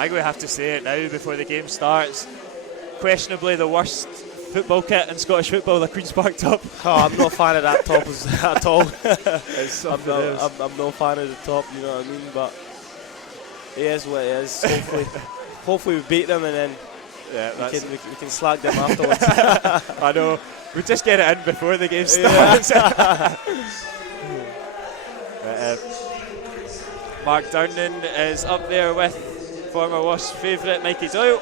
I think we have to say it now before the game starts. Questionably the worst football kit in Scottish football, the Queen's Park top. Oh, I'm not a fan of that top at all. I'm no fan of the top, you know what I mean? But it is what it is. Hopefully we beat them and then we can slag them afterwards. I know. We just get it in before the game starts. Mark Downing is up there with former Wasps favourite Mikey Doyle.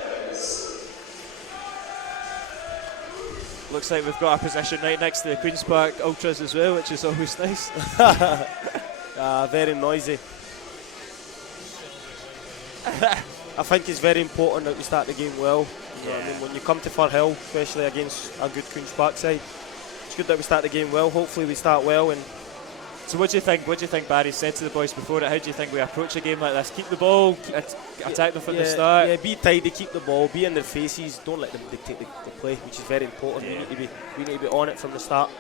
Looks like we've got our position right next to the Queen's Park Ultras as well, which is always nice. Very noisy. I think it's very important that we start the game well. You know what I mean? When you come to Firhill, especially against a good Queen's Park side, it's good that we start the game well. Hopefully we start well. And so what do you think? What do you think Barry said to the boys before it? How do you think we approach a game like this? Keep the ball, attack them from the start. Yeah, be tidy, keep the ball, be in their faces. Don't let them dictate the play, which is very important. Yeah. We need to be on it from the start.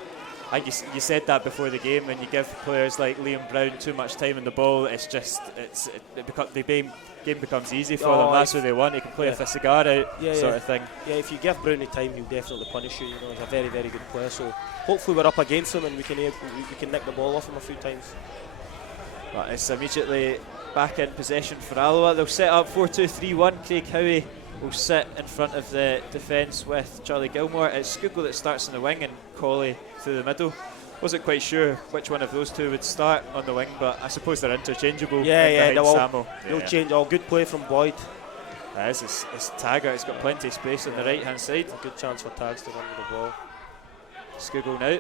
I think you said that before the game. When you give players like Liam Brown too much time in the ball, the game becomes easy for them. That's what they want. He can play with a cigar out, sort of thing. Yeah, if you give Brownie time, he'll definitely punish you. You know, he's a very, very good player. So hopefully we're up against him and we can nick the ball off him a few times. But it's immediately back in possession for Alloa. They'll set up 4-2-3-1. Craig Howie will sit in front of the defence with Charlie Gilmore. It's Scoogall that starts in the wing and Colley through the middle. Wasn't quite sure which one of those two would start on the wing, but I suppose they're interchangeable. They'll change. Good play from Boyd. It's Taggart. He's got plenty of space on the right hand side. A good chance for Tags to run the ball. Scoogall now.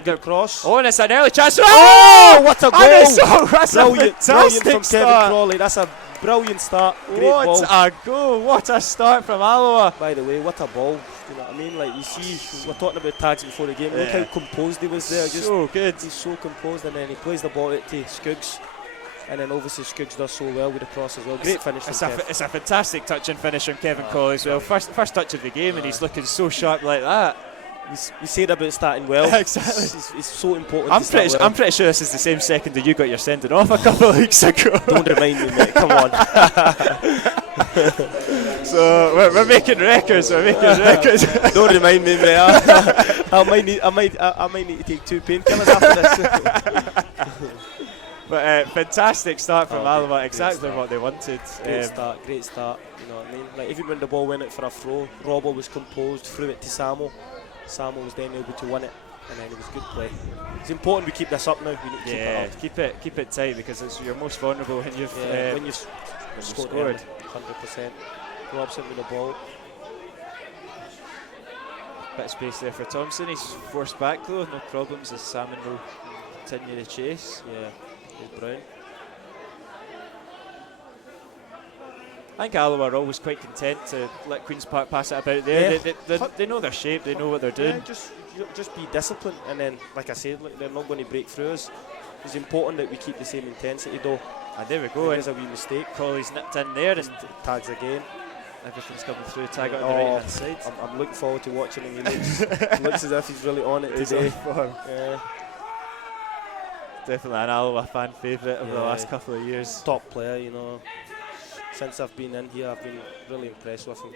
Good cross. Oh, and it's an early chance. Oh, what a goal! That's brilliant from start. Kevin Crawley. That's a brilliant start. What a goal! What a start from Alloa. By the way, what a ball! You know what I mean? Like you see, we're talking about Tags before the game. Look how composed he was there. Just so good. He's so composed, and then he plays the ball out to Skuggs, and then obviously Skuggs does so well with the cross as well. Great finish. It's a fantastic touch and finish from Kevin Crawley as well. First touch of the game, and he's looking so sharp like that. We said about starting well. Exactly. It's so important. I'm pretty sure this is the same second that you got your sending off a couple of weeks ago. Don't remind me, mate. Come on. So we're making records. Don't remind me, mate. I might need to take 2 painkillers after this. But fantastic start from Alloa. Exactly what they wanted. Great start. You know what I mean? Like even when the ball went out for a throw, Robbo was composed, threw it to Samo. Samo was then able to win it, and then it was good play. It's important we keep this up now. We need to keep it up. Keep it tight because you're most vulnerable when you've scored. 100%. Robson with the ball. Bit of space there for Thompson. He's forced back though, no problems as Salmon will continue the chase. Yeah, with Brown. I think Alloa are always quite content to let Queen's Park pass it about there. Yeah. They know their shape, they know what they're doing. Yeah, just be disciplined, and then, like I said, they're not going to break through us. It's important that we keep the same intensity though. And there we go. There's a wee mistake. Crawley's nipped in there and Tags again. Everything's coming through. Taggart on the right hand side. I'm looking forward to watching him. He looks as if he's really on it today. Yeah. Definitely an Alloa fan favourite over the last couple of years. Top player, you know. Since I've been in here, I've been really impressed with him.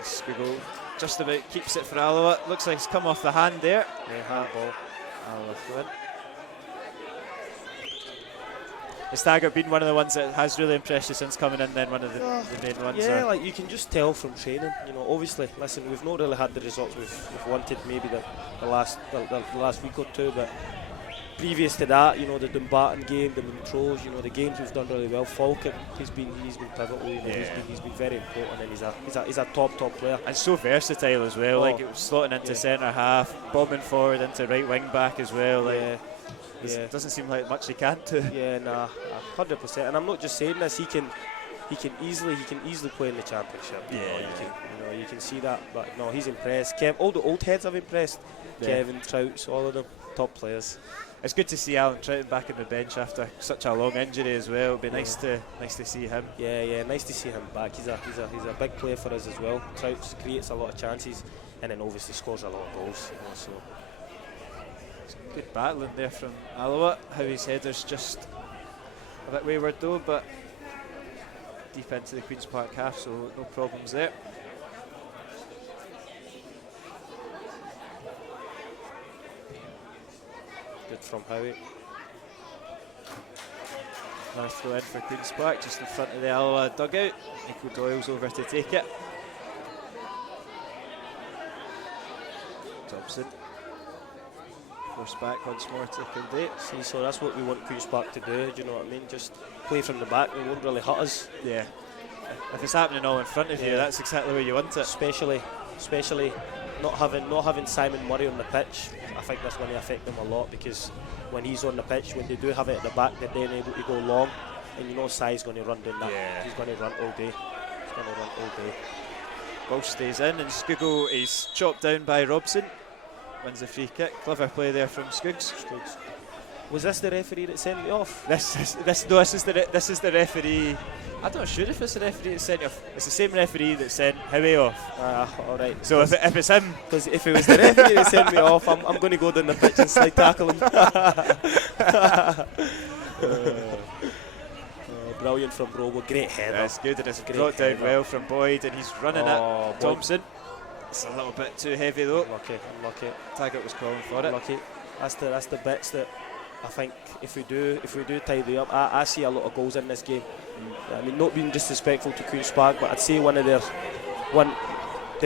Scoogall just about keeps it for Alloa. Looks like it's come off the hand there. Yeah, handball. Alloa win. Has Taggart been one of the ones that has really impressed you since coming in, then one of the main ones? Yeah, like you can just tell from training. You know, obviously, listen, we've not really had the results we've wanted maybe the last week or two, but previous to that, you know, the Dumbarton game, the Montrose, you know, the games we've done really well. Falcon, he's been pivotal. You know, he's been very important, and he's a top player. And so versatile as well. Like it was slotting into centre half, bombing forward into right wing back as well. It doesn't seem like much he can't do. Yeah, nah, 100%. And I'm not just saying this. He can easily play in the championship. You can see that. But no, he's impressed. All the old heads have impressed. Yeah. Kevin, Trouts, all of them, top players. It's good to see Alan Troughton back on the bench after such a long injury as well. It'll be nice to see him. Yeah, nice to see him back. He's a big player for us as well. Trouts creates a lot of chances, and then obviously scores a lot of goals. You know, so. Good battling there from Alloa. Howie's header's just A bit wayward though, but deep into the Queen's Park half, so no problems there. Good from Howie. Another throw in for Queen's Park, just in front of the Alloa dugout. Nico Doyle's over to take it. Thompson. Force back once more to Kildare. See, so that's what we want Queen's Park to do, do you know what I mean? Just play from the back, it won't really hurt us. Yeah. If it's happening all in front of you, that's exactly where you want it. Especially not having Simon Murray on the pitch. I think that's going to affect them a lot, because when he's on the pitch, when they do have it at the back, they're then able to go long, and you know Sai's going to run down that. Yeah. He's going to run all day. He's going to run all day. Ball stays in, and Skugel is chopped down by Robson. Wins the free kick. Clever play there from Skuggs. Was this the referee that sent me off? This is the referee. I'm not sure if it's the referee that sent you off. It's the same referee that sent Howie off. All right. So if it's him, because if it was the referee that sent me off, I'm going to go down the pitch and slide tackle him. Brilliant from Robo. Great header. That's good, and it's brought down well from Boyd, and he's running at Thompson. It's a little bit too heavy though. Unlucky. Taggart was calling for unlucky. That's the bits that I think if we do tidy up, I see a lot of goals in this game. I mean, not being disrespectful to Queen's Park, but I'd say they've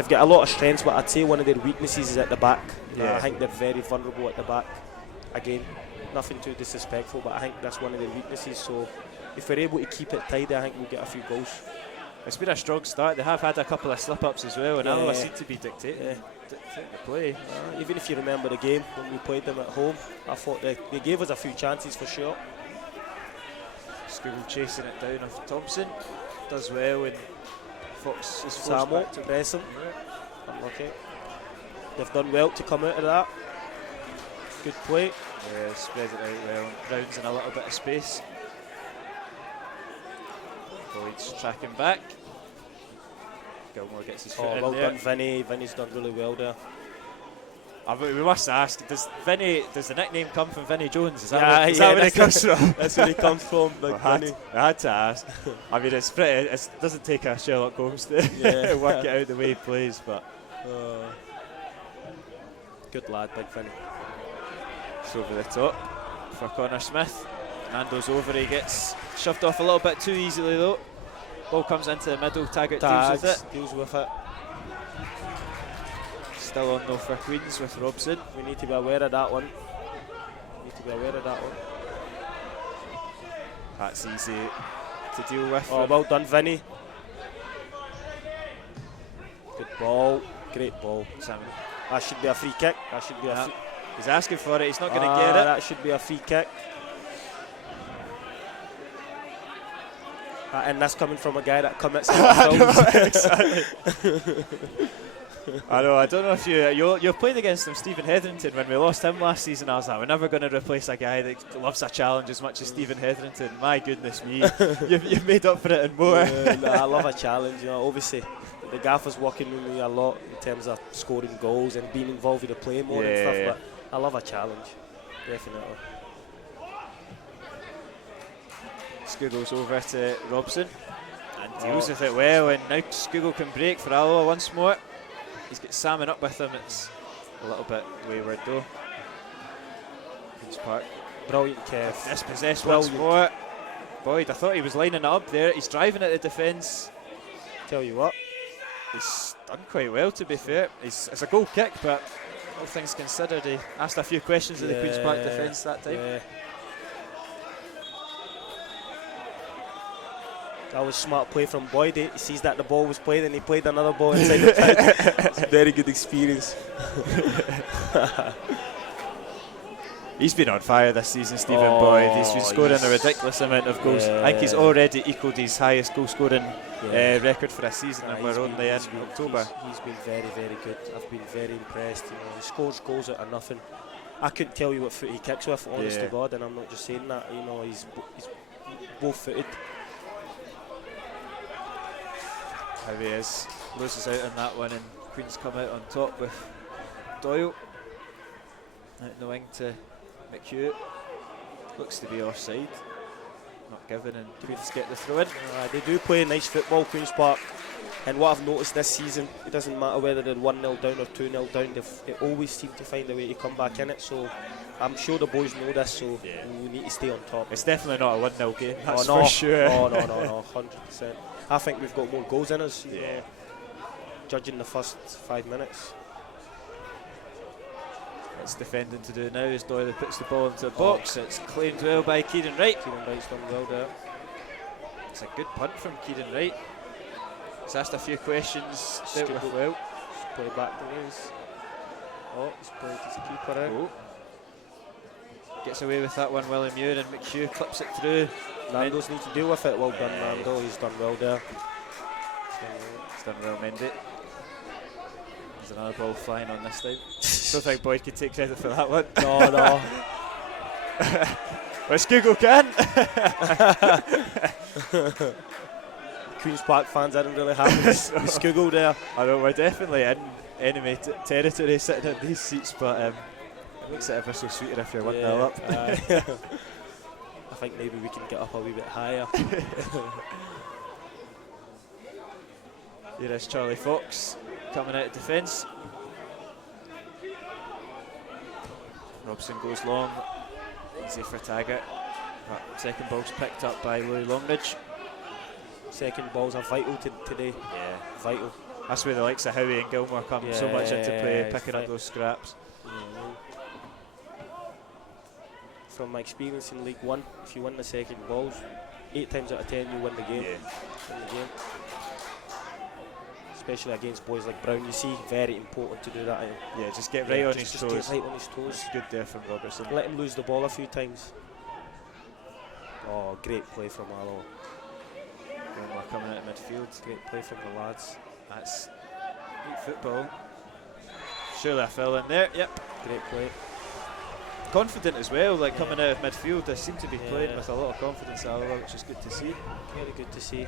got a lot of strengths, but I'd say one of their weaknesses is at the back. I think they're very vulnerable at the back. Again, nothing too disrespectful, but I think that's one of their weaknesses. So if we're able to keep it tidy, I think we'll get a few goals. It's been a strong start. They have had a couple of slip-ups as well, and Alloa seem to be dictating the play. Even if you remember the game when we played them at home, I thought they gave us a few chances for sure. Skugel chasing it down off Thompson. Does well, and Fox is Samo to press him. Unlucky. They've done well to come out of that. Good play. Yeah, spread it out well. Brown's in a little bit of space. Boyd's tracking back. Gilmore gets his foot in well there. done, Vinny. Vinny's done really well there. We must ask, does the nickname come from Vinny Jones? Is that where it comes from? That's where it comes from, Big Vinny. I had to ask. I mean, it doesn't take a Sherlock Holmes to work it out the way he plays, but good lad, Big Vinny. It's over the top for Connor Smith. Nando's over, he gets shoved off a little bit too easily though. Ball comes into the middle, Taggart deals with it. Still on though for Queens with Robson. We need to be aware of that one. That's easy to deal with. Well done, Vinny. Good ball, great ball. Simon. That should be a free kick. He's asking for it, he's not going to get it. That should be a free kick. And that's coming from a guy that commits exactly. I know. I don't know if you played against him, Stephen Hetherington, when we lost him last season. I was like, we're never going to replace a guy that loves a challenge as much as Stephen Hetherington. My goodness me, you've made up for it and more. I love a challenge. You know, obviously the gaffer's working with me a lot in terms of scoring goals and being involved with the play more and stuff. But I love a challenge, definitely. Skugel's over to Robson and deals with it well, and now Skugel can break for Alloa once more. He's got Salmon up with him. It's a little bit wayward though. Queen's Park. Brilliant Kev. Dispossessed once more. Boyd, I thought he was lining it up there. He's driving at the defence. Tell you what, he's done quite well to be fair. It's a goal kick, but all things considered, he asked a few questions of the Queen's Park defence that time. Yeah. That was smart play from Boyd. He sees that the ball was played and he played another ball inside the pitch. It's a very good experience. He's been on fire this season, Stephen Boyd. He's been scoring a ridiculous amount of goals. I think he's already equalled his highest goal scoring record for a season, and we're only in October. He's been very, very good. I've been very impressed. You know, he scores goals out of nothing. I couldn't tell you what foot he kicks with, honest to God, and I'm not just saying that. You know, he's both-footed. How he is. Loses out on that one, and Queen's come out on top with Doyle. Out in the wing to McHugh. Looks to be offside. not given, and Queens get the throw in. They do play nice football, Queen's Park. And what I've noticed this season, it doesn't matter whether they're 1-0 down or 2-0 down, they always seem to find a way to come back in it. So I'm sure the boys know this, so we need to stay on top. It's definitely not a 1-0 game, that's for sure. No, 100%. I think we've got more goals in us, you know, judging the first 5 minutes. It's defending to do now as Doyle puts the ball into the box. It's claimed well by Kieran Wright. Kieran Wright's done well there. It's a good punt from Kieran Wright. He's asked a few questions, dealt with well. Just play back the ways. He's played his keeper out. Gets away with that one, Willie Muir, and McHugh clips it through. Nando's need to deal with it. Well done, Nando. He's done well there. He's done well, Mendy. There's another ball flying on this time. Don't think Boyd could take credit for that one. No. Well, Skugel can. Queen's Park fans aren't really happy with Skugel there. I know, we're definitely in enemy territory sitting in these seats, but it makes it ever so sweeter if you're 1-0 up. I think maybe we can get up a wee bit higher. Here is Charlie Fox coming out of defence. Robson goes long, easy for Taggart. But second ball's picked up by Louis Longridge. Second balls are vital today. Yeah, vital. That's where the likes of Howie and Gilmore come so much into play, picking up those scraps. From my experience in League One, if you win the second balls, 8 times out of 10 you win the game. Win the game. Especially against boys like Brown, you see, very important to do that. Yeah, just get right on his toes. Just get right on his toes. It's good there from Robertson. Let him lose the ball a few times. Oh, great play from Alloa. Gilmore coming out of midfield. Great play from the lads. That's great football. Surely a fill in there. Yep. Great play. Confident as well, like coming out of midfield. They seem to be playing with a lot of confidence, Alloa, which is good to see. Very good to see.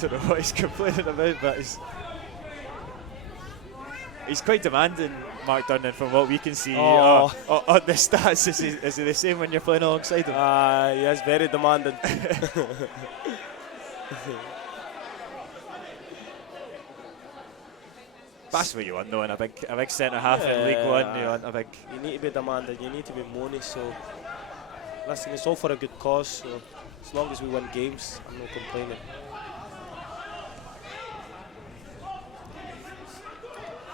Don't know what he's complaining about, but he's quite demanding, Mark Dunnan, from what we can see on the stats. Is he the same when you're playing alongside him? He is very demanding. That's what you want, though, in a big centre half in League One. You want a big. You need to be demanding. You need to be moany. So listen, it's all for a good cause. So as long as we win games, I'm not complaining.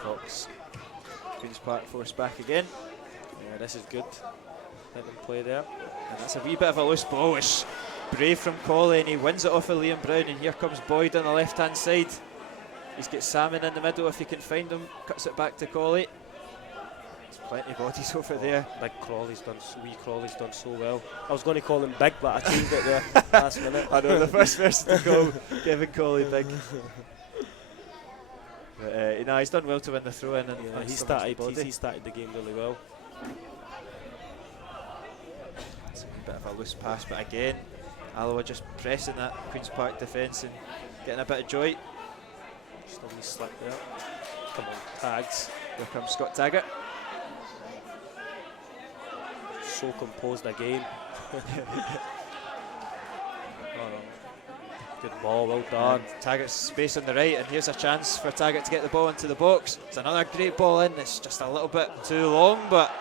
Fox, Queen's Park force back again. Yeah, this is good. Let them play there. And that's a wee bit of a loose ball. It's brave from Colley, and he wins it off of Liam Brown. And here comes Boyd on the left-hand side. He's got Salmon in the middle if he can find him. Cuts it back to Colley. There's plenty of bodies over there. Big Crawley's done, wee Crawley's done so well. I was going to call him Big, but I changed it there last minute. I know, the first person to call Kevin Colley Big. But, he's done well to win the throw-in. And he started the game really well. It's a bit of a loose pass, but again, Alloa just pressing that Queen's Park defence and getting a bit of joy. Just a wee slip there. Come on, tags. Here comes Scott Taggart. So composed again. Good ball, well done. And Taggart's space on the right, and here's a chance for Taggart to get the ball into the box. It's another great ball in. It's just a little bit too long, but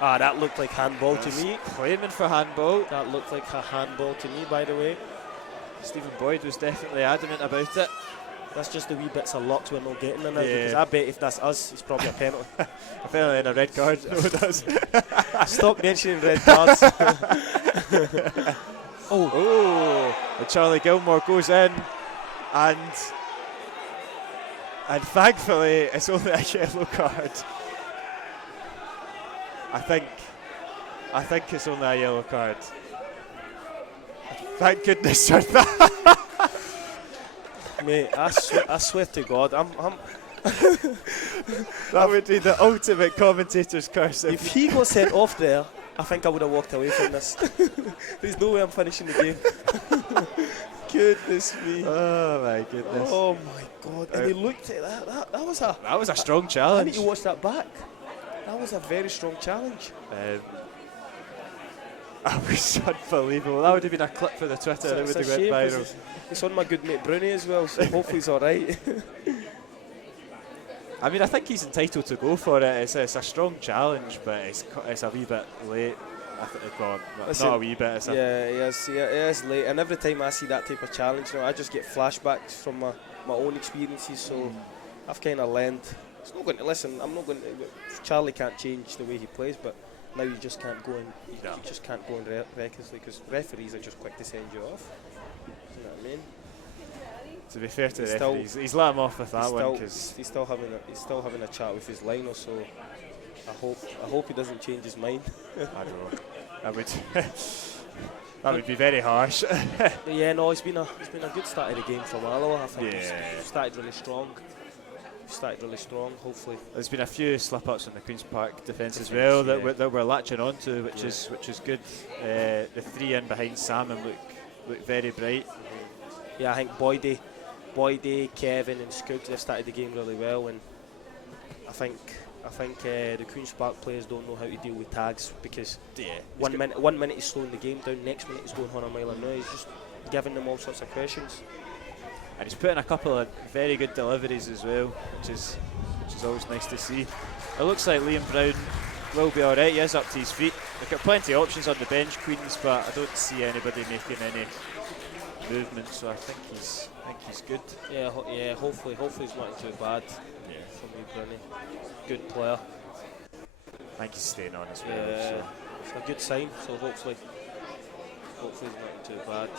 that looked like handball to me. Claiming for handball. That looked like a handball to me, by the way. Stephen Boyd was definitely adamant about it. That's just the wee bits of luck we're not getting in it, because I bet if that's us, it's probably a penalty. Apparently in a red card. No, it does. Stop mentioning red cards. And Charlie Gilmore goes in, and thankfully it's only a yellow card. I think it's only a yellow card. Thank goodness for that. Mate, I swear to God, I'm that would be the ultimate commentator's curse. If he got sent off there, I think I would have walked away from this. There's no way I'm finishing the game. Goodness me. Oh my goodness. Oh my God. And he looked at that. That was a strong challenge. I need to watch that back. That was a very strong challenge. That was unbelievable. That would have been a clip for the Twitter. It would have went viral. It's on my good mate Bruni as well, so hopefully he's all right. I mean, I think he's entitled to go for it. It's a strong challenge, but it's a wee bit late. Not a wee bit. It is late. And every time I see that type of challenge, I just get flashbacks from my own experiences. So I've kind of learned. It's not going to listen. I'm not going to. Charlie can't change the way he plays, but now you just can't go in. You just can't go in recklessly because referees are just quick to send you off. You know what I mean? To be fair to the referees, he's let him off with that one because he's still having a chat with his liner. So I hope he doesn't change his mind. I don't know. That would be very harsh. Yeah, no, it's been a good start of the game from Alloa. I think we've started really strong. Hopefully, there's been a few slip-ups on the Queen's Park defence as well that we're latching onto, which is good. The three in behind Salmon look very bright. Yeah, I think Boydie, Kevin, and Skuggs have started the game really well, and I think the Queen's Park players don't know how to deal with tags because 1 minute he's slowing the game down, next minute he's going 100 mile an hour. He's just giving them all sorts of questions. And he's put in a couple of very good deliveries as well, which is always nice to see. It looks like Liam Brown will be all right. He is up to his feet. They've got plenty of options on the bench, Queens, but I don't see anybody making any movement. So I think he's good. Yeah, hopefully he's not too bad. Yeah, for me, Bruni. Good player. I think he's staying on as well. Yeah, so. It's a good sign. So hopefully he's not too bad.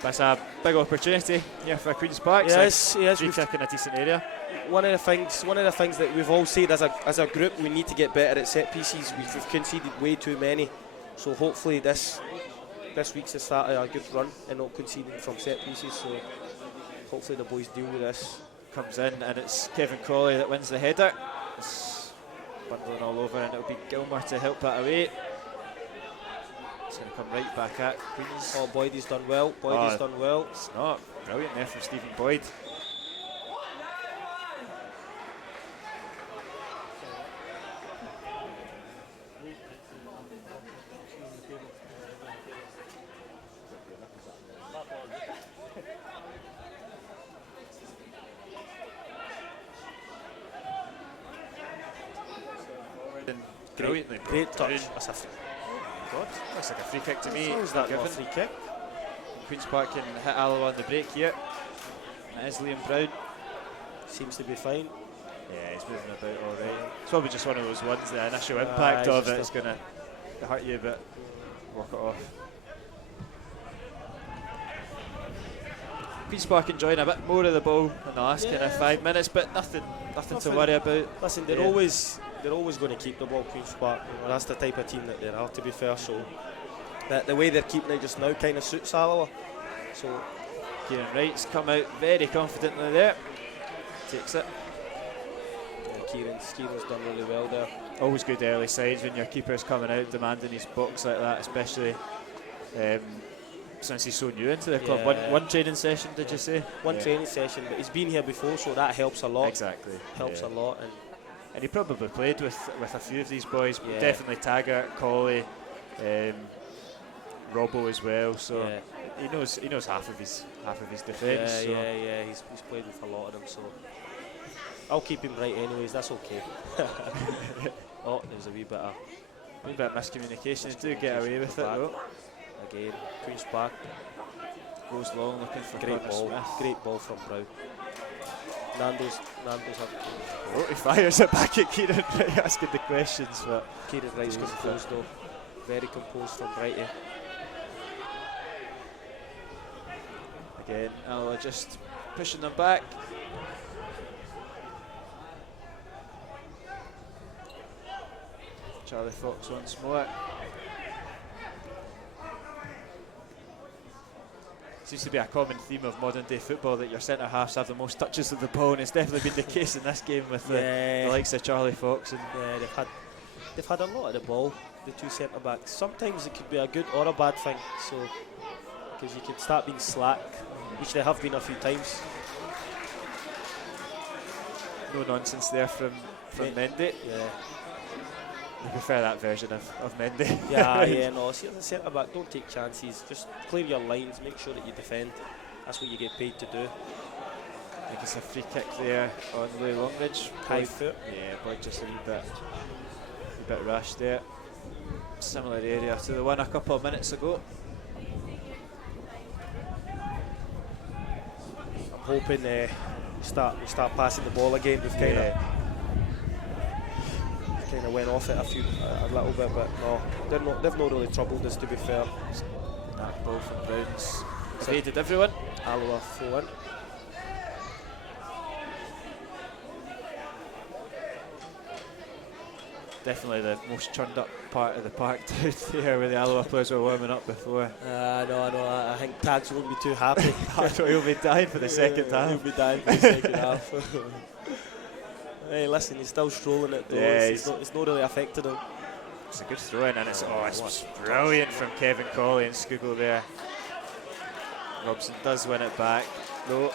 That's a big opportunity for Queen's Park. Yes. Free kick in a decent area. One of the things that we've all said as a group, we need to get better at set pieces. We've conceded way too many. So hopefully this week's the start of a good run and not conceding from set pieces. So hopefully the boys deal with this. Comes in and it's Kevin Crawley that wins the header. It's bundling all over and it'll be Gilmour to help that away. It's going to come right back at Queens. Oh, Boydie's done well. Done well. It's not. Brilliant there from Stephen Boyd. Brilliantly. Great touch. That's a looks like a free kick to me. Is that not a free kick? Queen's Park can hit Alloa on the break here. And it is Liam Brown. Seems to be fine. Yeah, he's moving about all right. It's probably just one of those ones, the initial impact of it is going to hurt you, but walk it off. Queen's Park enjoying a bit more of the ball in the last kind of 5 minutes, but nothing to worry about. Listen, they're always going to keep the ball, Queen's Park. That's the type of team that they are, to be fair. So the way they're keeping it just now kind of suits Alloa. So Kieran Wright's come out very confidently there. Takes it. Yeah, Kieran's done really well there. Always good early signs when your keeper's coming out demanding his box like that, especially since he's so new into the club. One training session, did you say? One training session, but he's been here before, so that helps a lot. Exactly. Helps a lot. And he probably played with a few of these boys, definitely Taggart, Colley, Robbo as well. So he knows half of his defence. Yeah. He's played with a lot of them. So I'll keep him right anyways. That's okay. Oh, there's a wee bit of miscommunication. Do get away with it though. Again, Queen's Park goes long looking for great ball from Brown. Nando's he fires it back at Kieran Wright asking the questions, but Kieran Wright's composed though. Very composed from Brighty. Again, Alloa just pushing them back. Charlie Fox once more. Seems to be a common theme of modern day football that your centre halves have the most touches of the ball, and it's definitely been the case in this game with the likes of Charlie Fox. And they've had a lot of the ball, the two centre backs. Sometimes it could be a good or a bad thing, so because you could start being slack, which they have been a few times. No nonsense there from Mendy. Yeah. I prefer that version of Mendy. Yeah, no, see, as a centre back, don't take chances. Just clear your lines, make sure that you defend. That's what you get paid to do. I think it's a free kick there on Louis Longridge. High foot. Yeah, but just a wee bit rash there. Similar area to the one a couple of minutes ago. I'm hoping we start passing the ball again. We've kind of went off it a little bit, but no, they've not really troubled us, to be fair. That ball from Browns evaded everyone. Alloa throw in. Definitely the most churned up part of the park down there where the Alloa players were warming up before. I think Tags won't be too happy. He'll be dying for the second half. He'll be dying for the second half. Hey, listen, he's still strolling it though. Yeah, it's not really affected him. It's a good throw in, and it's brilliant from Kevin Colley and Scougall there. Robson does win it back, though.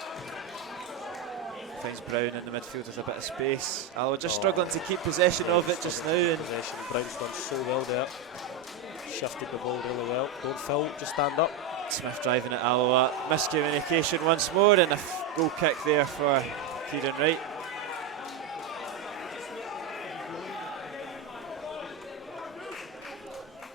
Finds Brown in the midfield with a bit of space. Alloa just struggling to keep possession of it just now. And Brown's done so well there. Shifted the ball really well. Don't foul, just stand up. Smith driving at Alloa. Miscommunication once more, and a goal kick there for Kieran Wright.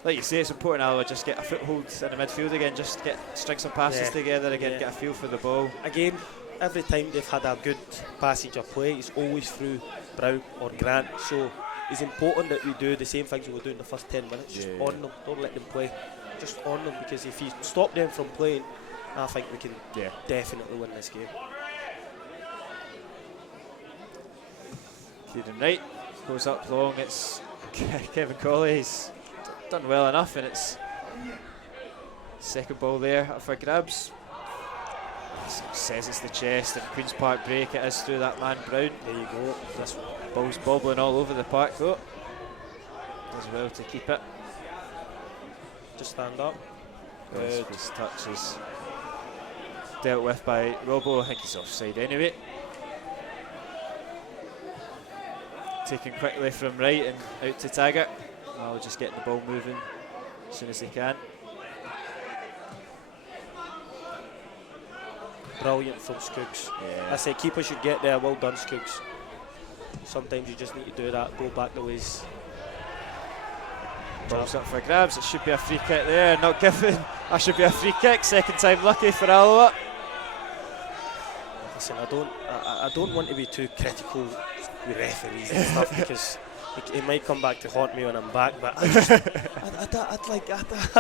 Like you say, it's important Alloa just get a foothold in the midfield again, just string some passes together again, get a feel for the ball. Again, every time they've had a good passage of play, it's always through Brown or Grant. So it's important that we do the same things we were doing the first 10 minutes, just on them, don't let them play, just on them, because if you stop them from playing, I think we can definitely win this game. Kieran Wright goes up long, it's Kevin Colley's done well enough, and it's second ball there up for grabs. Says it's the chest, and Queen's Park break it is through that man Brown. There you go. This ball's bobbling all over the park though. Does well to keep it. Just stand up. Good. His touch is dealt with by Robbo. I think he's offside anyway. Taken quickly from Wright and out to Taggart. I'll just get the ball moving as soon as they can. Brilliant from Skuggs. Yeah. I say keeper should get there. Well done, Skuggs. Sometimes you just need to do that. Go back the ways. Ball's up for grabs. It should be a free kick there. Not given. That should be a free kick. Second time lucky for Alloa. Listen, I don't want to be too critical with referees and stuff because it might come back to haunt me when I'm back. But I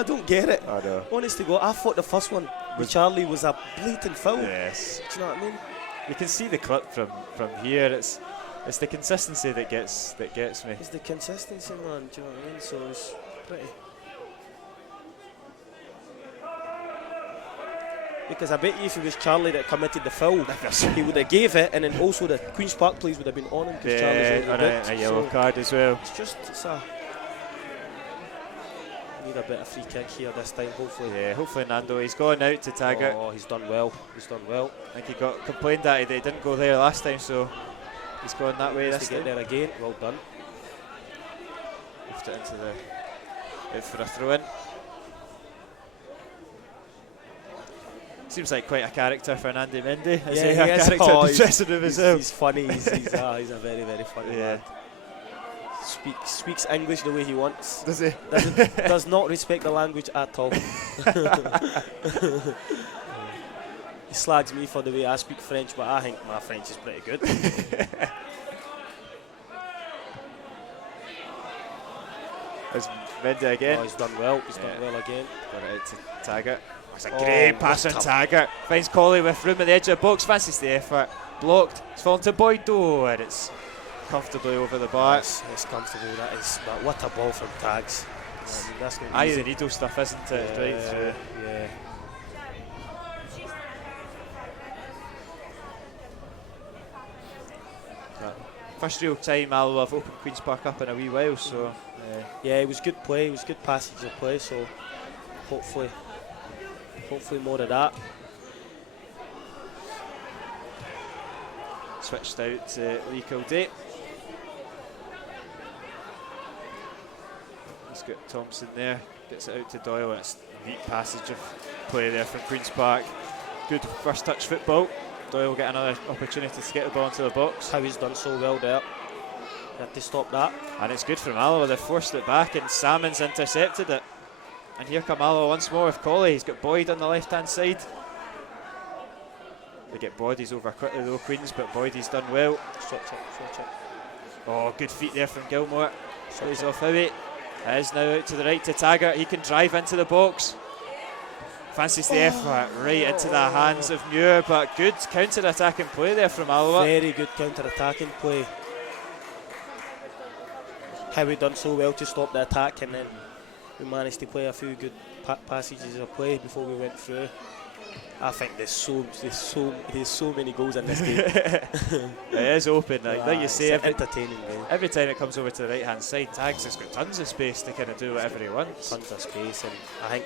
don't get it. I know. Honest to God, I thought the first one with Charlie was a blatant foul. Yes. Do you know what I mean? You can see the clip from here. It's the consistency that gets me. It's the consistency, man. Do you know what I mean? So it's pretty. Because I bet you if it was Charlie that committed the foul, he would have gave it, and then also the Queen's Park players would have been on him because Charlie's on a yellow card as well. It's a need a bit of free kick here this time, hopefully. Yeah, hopefully Nando. He's gone out to Taggart. Oh, he's done well. I think he got complained that he didn't go there last time, so he's gone that way this time. Get there again. Well done. Left it into the out for a throw in. Seems like quite a character for Andy Mendy. Yeah, he a character in the dressing room as well. He's funny. He's a very, very funny man. Speaks English the way he wants. Does he? Does not respect the language at all. He slags me for the way I speak French, but I think my French is pretty good. There's Mendy again. Oh, he's done well. He's done well again. Got it out to Taggart. It's a great pass on Taggart. Finds Colley with room at the edge of the box. Fancies the effort. Blocked. It's fallen to Boydo, and it's comfortably over the bar. It's comfortable, that is. But what a ball from Tags. I mean, that's not the easy. needle stuff, isn't it? Right through. Yeah. First real time Alloa have opened Queen's Park up in a wee while, so yeah, it was good play. It was good passage of play. So hopefully more of that. Switched out to Lee Kildare. got Thompson there, gets it out to Doyle. It's a neat passage of play there from Queen's Park. Good first touch football. Doyle will get another opportunity to get the ball into the box. How he's done so well there. You have to stop that. And it's good from Alloa. They've forced it back and Salmon's intercepted it. And here come Alloa once more with Colley. He's got Boyd on the left-hand side. They get bodies over quickly though, Queens, but Boydie's done well. Switch it. Oh, good feet there from Gilmore. Plays off Howie. It is now out to the right to Taggart. He can drive into the box. Fancies the effort right into the hands of Muir, but good counter-attacking play there from Alloa. Very good counter-attacking play. Howie done so well to stop the attack, and then we managed to play a few good passages of play before we went through. I think there's so many goals in this game. It is open, like you say. Entertaining game. Every time it comes over to the right-hand side, Tags has got tons of space to kind of do whatever he wants. Tons of space, and I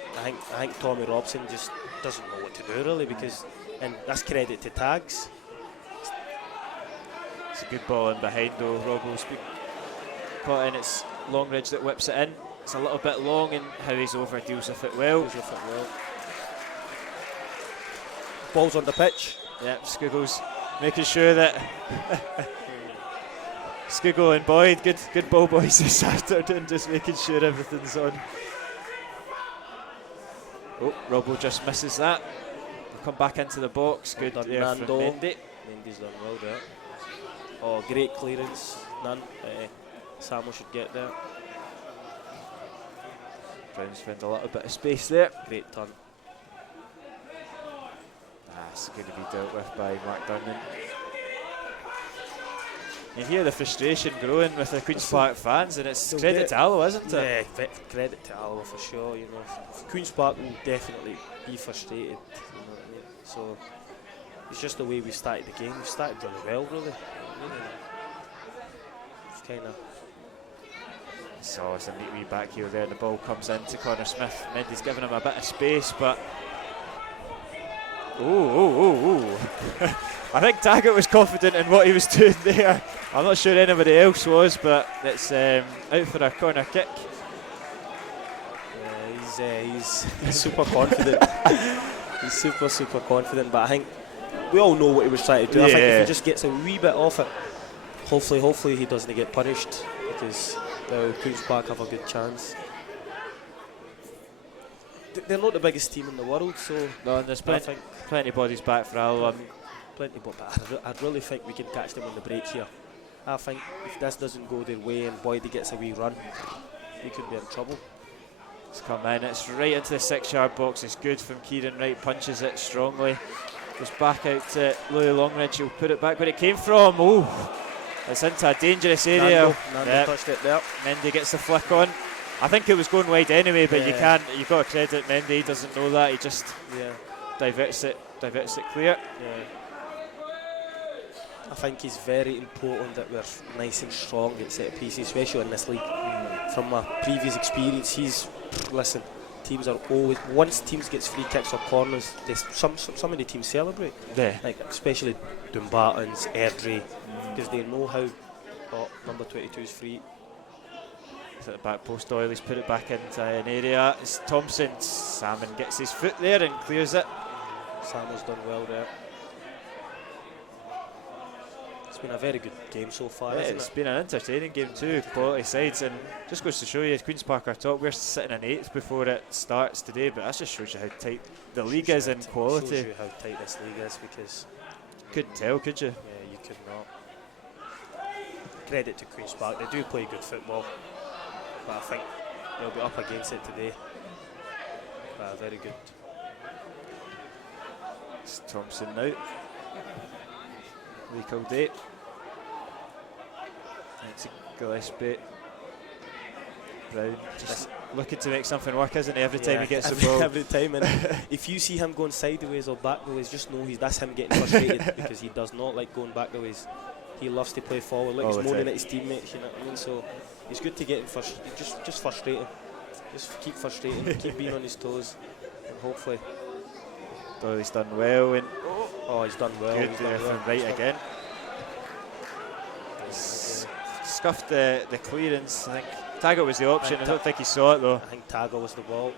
think Tommy Robson just doesn't know what to do really, because, and that's credit to Tags. It's a good ball in behind though. Robbo's caught in. It's Longridge that whips it in. It's a little bit long, and Howie's over deals with it well. Ball's on the pitch. Yep, Scoogle's making sure that Scoogle and Boyd, good ball boys this afternoon, just making sure everything's on. Oh, Robbo just misses that. He'll come back into the box. Good there from Mendy. Mendy's done well there. Oh, great clearance. Samuel should get there. Browns found a little bit of space there. Great turn. That's going to be dealt with by Mark Durnan. You hear the frustration growing with the Queen's Park fans, and it's credit to Alloa, isn't it? Yeah, credit to Alloa for sure. You know, Queen's Park will definitely be frustrated. You know what I mean? So it's just the way we started the game. We started really well, really. It's kind of. So it's a neat wee back heel there. The ball comes into Connor Smith. Mendy's giving him a bit of space, but. Oh. I think Taggart was confident in what he was doing there. I'm not sure anybody else was, but it's out for a corner kick. Yeah, he's super confident. He's super confident, but I think we all know what he was trying to do. Yeah. I think if he just gets a wee bit off it, hopefully he doesn't get punished, because Queen's Park have a good chance. They're not the biggest team in the world, so no, and there's plenty of bodies back for Alloa. But I really think we can catch them on the break here. I think if this doesn't go their way and Boydie gets a wee run, we could be in trouble. It's come in, it's right into the 6-yard box. It's good from Kieran Wright, punches it strongly. Goes back out to Louis Longridge, he'll put it back where it came from. Oh, it's into a dangerous area. Nando touched it there. Mendy gets the flick on. I think it was going wide anyway, but you've got to credit Mendy, he doesn't know that, he just diverts it clear. Yeah. I think it's very important that we're nice and strong at set pieces, especially in this league. From my previous experience, teams are always, once teams gets free kicks or corners, some of the teams celebrate. Yeah. Like especially Dumbarton's, Airdrie, because they know how number 22 is free. At the back post, Doyley's put it back into an area. It's Thompson. Salmon gets his foot there and clears it. Salmon's done well there. It's been a very good game so far, isn't it? It's been an entertaining game too, quality sides, and just goes to show you Queen's Park are top. We're sitting in 8th before it starts today, but that just shows you how tight the league is in quality. Shows you how tight this league is, because couldn't tell, could you? Yeah, you could not. Credit to Queen's Park, they do play good football, but I think they'll be up against it today. But very good. It's Thompson now. Week all day. It's Gillespie. Brown just looking to make something work, isn't he? Every time he gets the ball. Every time. And if you see him going sideways or backways, just know that's him getting frustrated, because he does not like going backways. He loves to play forward, like he's moaning at his teammates, you know what I mean? So it's good to get him just frustrating. Just keep frustrating, keep being on his toes, and hopefully. Doyley's done well, and he's done well. Good there from Wright again. Scuffed the clearance. I think Taggart was the option. I don't think he saw it though. I think Tags was the ball.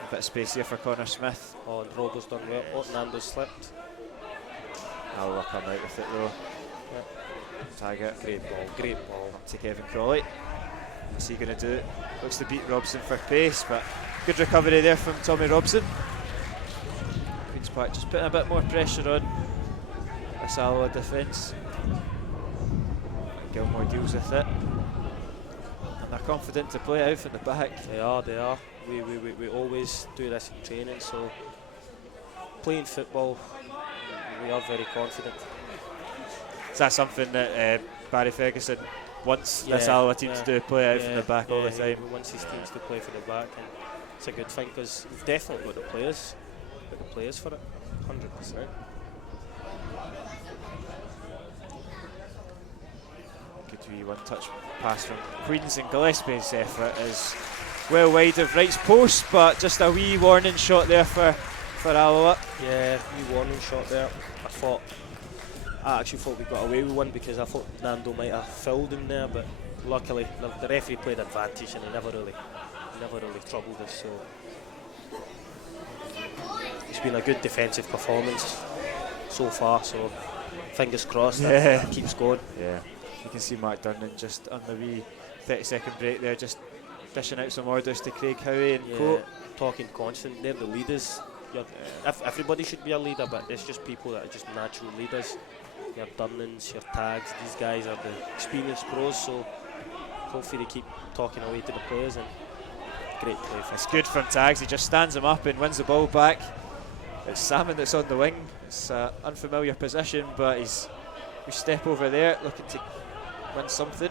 A bit of space here for Connor Smith. Oh, and Robo's done well. Oh, Nando slipped. Alloa come out with it though. Yep. Taggart. Great ball. Up to Kevin Crawley. What's he going to do? Looks to beat Robson for pace, but good recovery there from Tommy Robson. Queen's Park just putting a bit more pressure on this Alloa defence. Gilmore deals with it. And they're confident to play out from the back. They are. We always do this in training, so playing football, we are very confident. Is that something that Barry Ferguson wants this Alloa team to do, play out from the back all the time? He wants his teams to play from the back, and it's a good thing because we've definitely got the players for it, 100%. Good wee one-touch pass from Queens, and Gillespie's effort is well wide of Wright's post, but just a wee warning shot there for Alloa. Yeah, wee warning shot there. I actually thought we got away with one because I thought Nando might have fouled him there, but luckily the referee played advantage and he never really troubled us. So it's been a good defensive performance so far. So fingers crossed that keeps going. Yeah, you can see Mark Durnan just on the wee 30-second break there, just dishing out some orders to Craig Howie and Cope. Talking constant. They're the leaders. Everybody should be a leader, but there's just people that are just natural leaders. Your Durnans, your Tags, these guys are the experienced pros, so hopefully they keep talking away to the players, and great play. It's good from Tags, he just stands him up and wins the ball back. It's Salmon that's on the wing. It's an unfamiliar position, but we step over there looking to win something.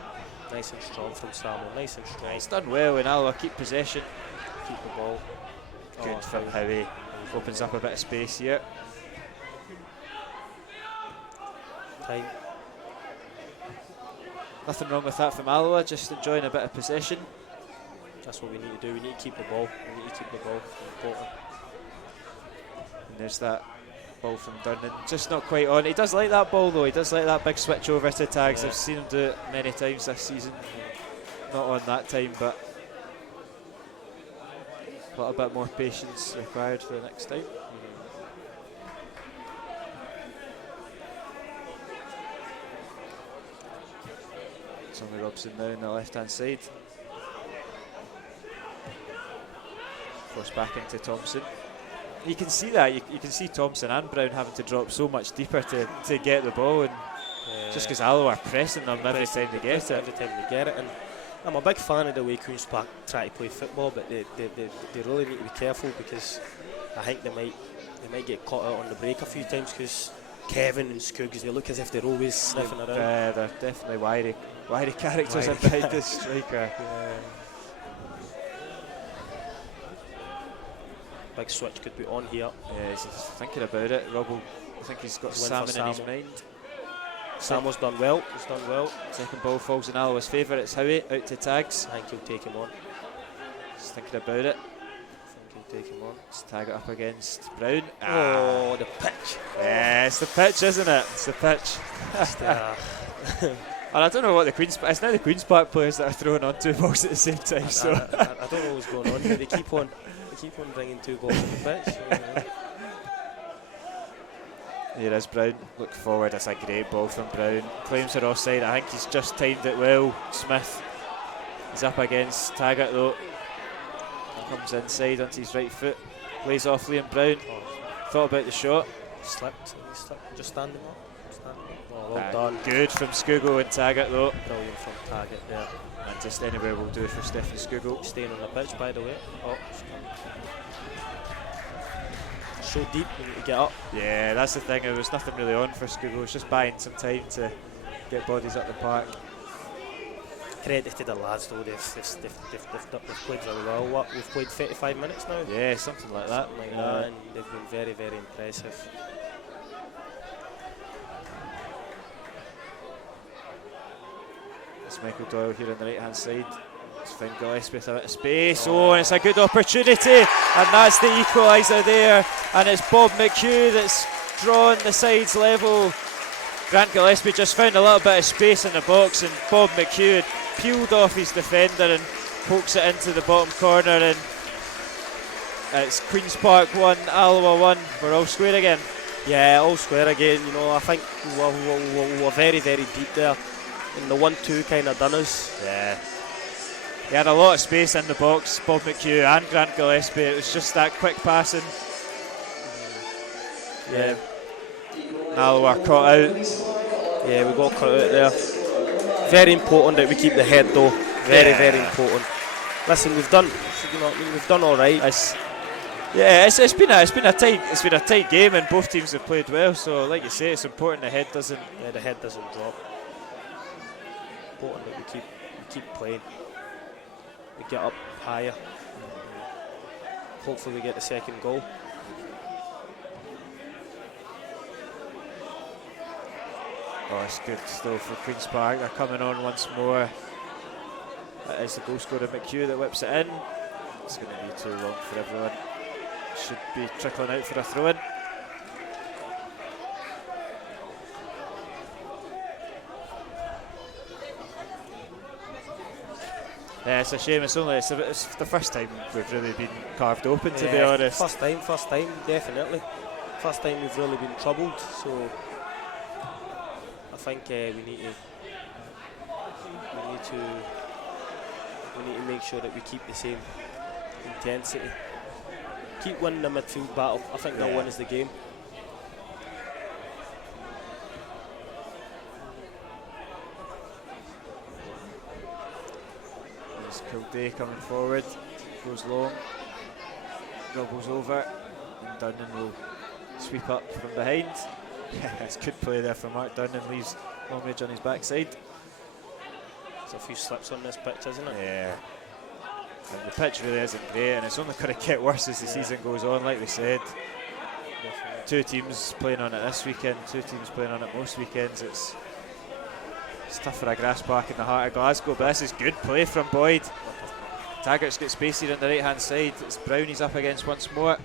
Nice and strong from Salmon, nice and strong. He's done well, and Alloa keep possession. Keep the ball. Good from Howie, opens up a bit of space here. Time. Nothing wrong with that from Alloa, just enjoying a bit of possession. That's what we need to do. We need to keep the ball. It's important. And there's that ball from Durnan, just not quite on. He does like that ball though, he does like that big switch over to Tags. I've seen him do it many times this season. Not on that time, but a little bit more patience required for the next time. Tommy Robson now on the left hand side. Forced back into Thompson. You can see that, you can see Thompson and Brown having to drop so much deeper to get the ball, and just because Alloa are pressing them every time they get it. And I'm a big fan of the way Queen's Park try to play football, but they really need to be careful, because I think they might get caught out on the break a few times, because Kevin and Skuggs, they look as if they're always sniffing around. They're definitely wiry characters behind this striker. Big switch could be on here. Yeah, he's thinking about it. Rob I think he's got Salmon in his mind. Samo's done well. He's done well. Second ball falls in Alloa's favour. It's Howie out to Tags. I think he'll take him on. He's thinking about it. I think he'll take him on. Let's tag it up against Brown. Oh, the pitch. Yeah, it's the pitch, isn't it? It's the pitch. And I don't know what it's now the Queen's Park players that are throwing on two balls at the same time. I don't know what's going on here. They keep on bringing two balls on the pitch. Here is Brown. Look forward. That's a great ball from Brown. Claims are offside. I think he's just timed it well. Smith is up against Taggart though. Comes inside onto his right foot. Plays off Liam Brown. Thought about the shot. Slipped. Just standing up. Oh, well done. Good from Skuggo and Taggart though. Brilliant from Taggart there. And just anywhere will do for Stephen Skuggo. Staying on the pitch, by the way. Oh, so deep, we need to get up. Yeah, that's the thing. There was nothing really on for Skuggo. It's just buying some time to get bodies up the park. Credit to the lads though. They've played really well. We've played 35 minutes now. Yeah, something like that. And they've been very, very impressive. It's Michael Doyle here on the right hand side. It's found Gillespie with a bit of space. Oh, and it's a good opportunity, and that's the equaliser there. And it's Bob McHugh that's drawn the sides level. Grant Gillespie just found a little bit of space in the box, and Bob McHugh had peeled off his defender and pokes it into the bottom corner, and it's Queen's Park 1, Alloa 1. We're all square again. Yeah, all square again. You know, I think we're very, very deep there, and the 1-2 kind of done us. Yeah. He had a lot of space in the box, Bob McHugh and Grant Gillespie. It was just that quick passing. Yeah. Alloa caught out. Yeah, we got caught out there. Very important that we keep the head though. Very, very important. Listen, we've done, you know, we've done all right. It's been a tight game, and both teams have played well. So, like you say, it's important the head doesn't drop. Important that we keep playing. We get up higher. Hopefully, we get the second goal. Oh, it's good still for Queen's Park. They're coming on once more. It is the goal scorer McHugh that whips it in. It's going to be too long for everyone. Should be trickling out for a throw-in. Yeah, it's a shame. It's the first time we've really been carved open, to be honest. First time, definitely. First time we've really been troubled. So I think we need to make sure that we keep the same intensity. Keep winning the midfield battle. I think they'll win us the game. There's Kildare coming forward, goes long, dribbles over, and Dunnan will sweep up from behind. It's good play there from Mark Dunnan, leaves Longridge on his backside. There's a few slips on this pitch, isn't it? Yeah. And the pitch really isn't great, and it's only going to get worse as the season goes on, like we said. Definitely. 2 teams playing on it this weekend, 2 teams playing on it most weekends. It's tough for a grass park in the heart of Glasgow, but this is good play from Boyd. Taggart's got space here on the right hand side. It's Brownie's up against once more.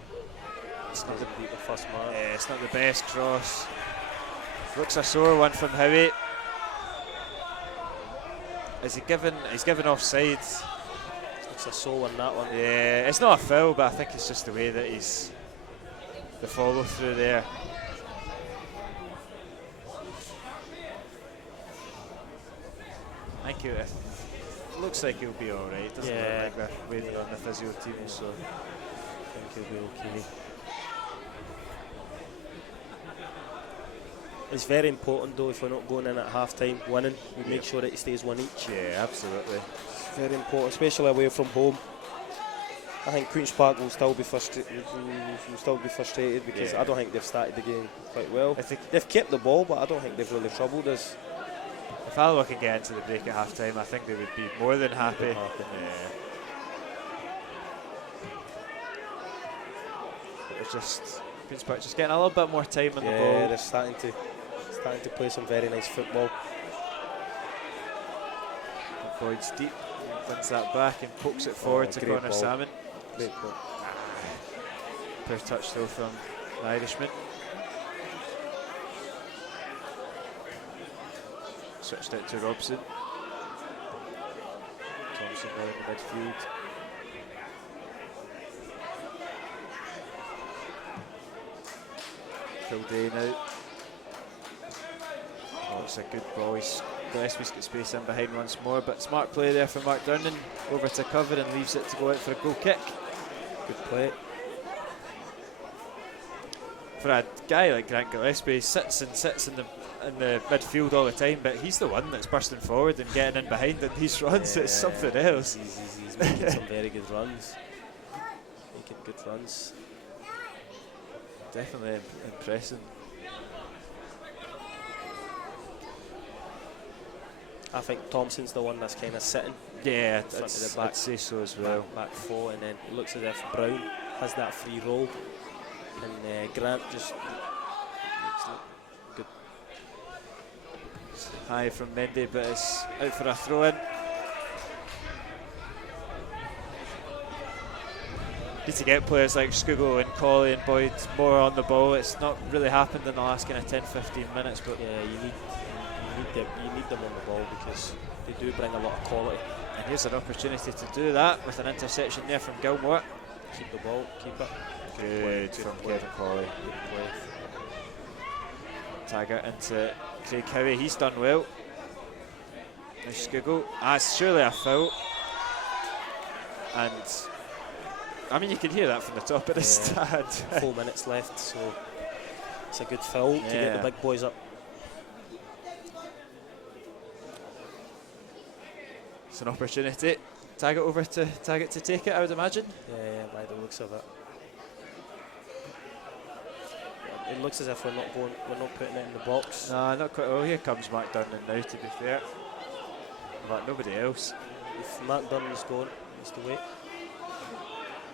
It's not the first man. Yeah, it's not the best cross. Looks a sore one from Howie. He's given offside. It's a sore one, that one. Yeah, it's not a foul, but I think it's just the way that the follow through there. I think it looks like he'll be alright, doesn't it? Like they're waiting on the physio team, so I think he'll be okay. It's very important though, if we're not going in at half time winning, we make sure that it stays 1 each. Yeah, absolutely. It's very important, especially away from home. I think Queen's Park will still be frustrated. Because I don't think they've started the game quite well. I think they've kept the ball, but I don't think they've really troubled us. If Alloa can get into the break at half time, I think they would be more than happy. Yeah. It's just Queen's Park just getting a little bit more time on the ball. Yeah, they're starting to play some very nice football. Boyd's deep, wins that back and pokes it forward to Connor Salmon. Great ball. Poor touch though from the Irishman. Switched it to Robson. Thompson now in the midfield. Kildare now. Oh, it's a good ball. Gillespie's got space in behind once more, but smart play there from Mark Durnan. Over to cover and leaves it to go out for a goal kick. Good play. For a guy like Grant Gillespie, he sits in the midfield all the time, but he's the one that's bursting forward and getting in behind in these runs. It's something else. He's making some very good runs. Definitely impressing. I think Thompson's the one that's kind of sitting. Yeah, I'd say so as well. Back 4, and then it looks as if Brown has that free roll, and Grant just looks good. High from Mendy, but it's out for a throw-in. need to get players like Scougall and Colley and Boyd more on the ball. It's not really happened in the last kind of 10-15 minutes, but yeah, you need them on the ball because they do bring a lot of quality. and here's an opportunity to do that with an interception there from Gilmore. Keep the ball, keeper. Good from Kevin Colley. Good play. Taggart into Craig Howie. He's done well. Now Scougall. It's surely a foul. And I mean, you can hear that from the top of the stand. 4 minutes left, so it's a good foul to get the big boys up. It's an opportunity. Taggart over to Taggart to take it, I would imagine. Yeah, by the looks of it. It looks as if we're not putting it in the box. No, not quite. Oh, here comes Mark Durnan now, to be fair. But nobody else. If Mark Dunnan's gone, he's to wait.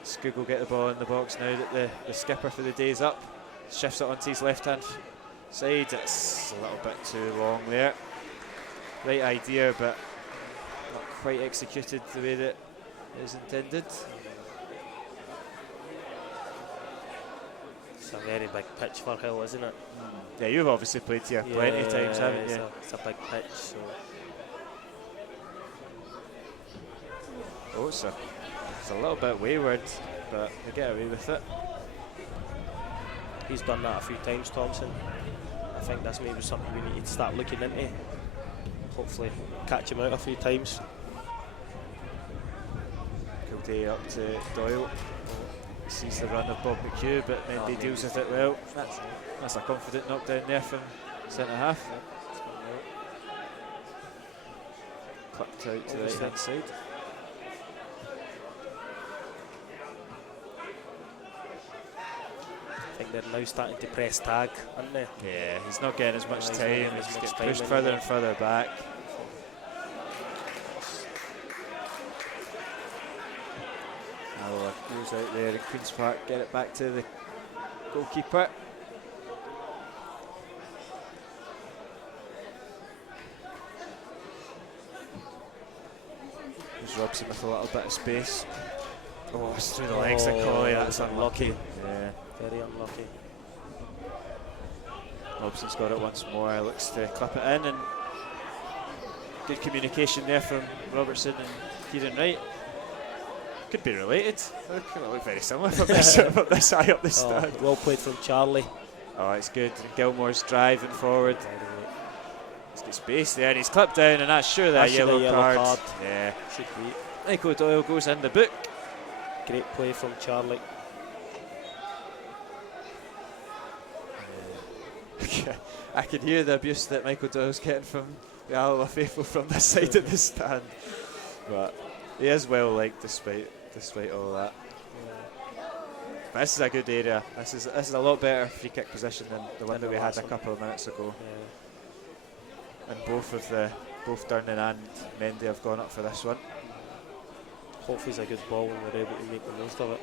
Scougall get the ball in the box now that the skipper for the day's up. Shifts it onto his left hand side. It's a little bit too long there. Right idea, but not quite executed the way that it is intended. It's a very big pitch for Hill, isn't it? Yeah, you've obviously played here plenty of times, haven't you? It's a big pitch, so. Oh, it's a little bit wayward, but they get away with it. He's done that a few times, Thompson. I think that's maybe something we need to start looking into. Hopefully catch him out a few times. Kildare up to Doyle. Sees the run of Bob McHugh, but Mendy deals with it well. That's a confident knockdown there from centre half. Clipped out to the right hand side. I think they're now starting to press tag, aren't they? Yeah, he's not getting as much he's time. not getting as He's much getting time pushed anymore. further and further back. Alloa goes out there in Queen's Park, get it back to the goalkeeper. There's Robson with a little bit of space. Oh, it's through the legs of Colley. That's unlucky. Yeah. Very unlucky. Robson's got it once more, looks to clip it in, and good communication there from Robertson and Kieran Wright. Could be related. They kind of look very similar from this high up the stand. Well played from Charlie. Oh, it's good. And Gilmore's driving forward. He's got space there, and he's clipped down, and that's surely a yellow card. Yeah. Should be. Michael Doyle goes in the book. Great play from Charlie. I can hear the abuse that Michael Doyle's getting from the Alloa faithful from this side of the stand, but he is well liked despite all that. But this is a good area. This is a lot better free kick position than the one that we had a couple of minutes ago. Yeah. And both Durnan and Mendy have gone up for this one. Hopefully it's a good ball and we're able to make the most of it.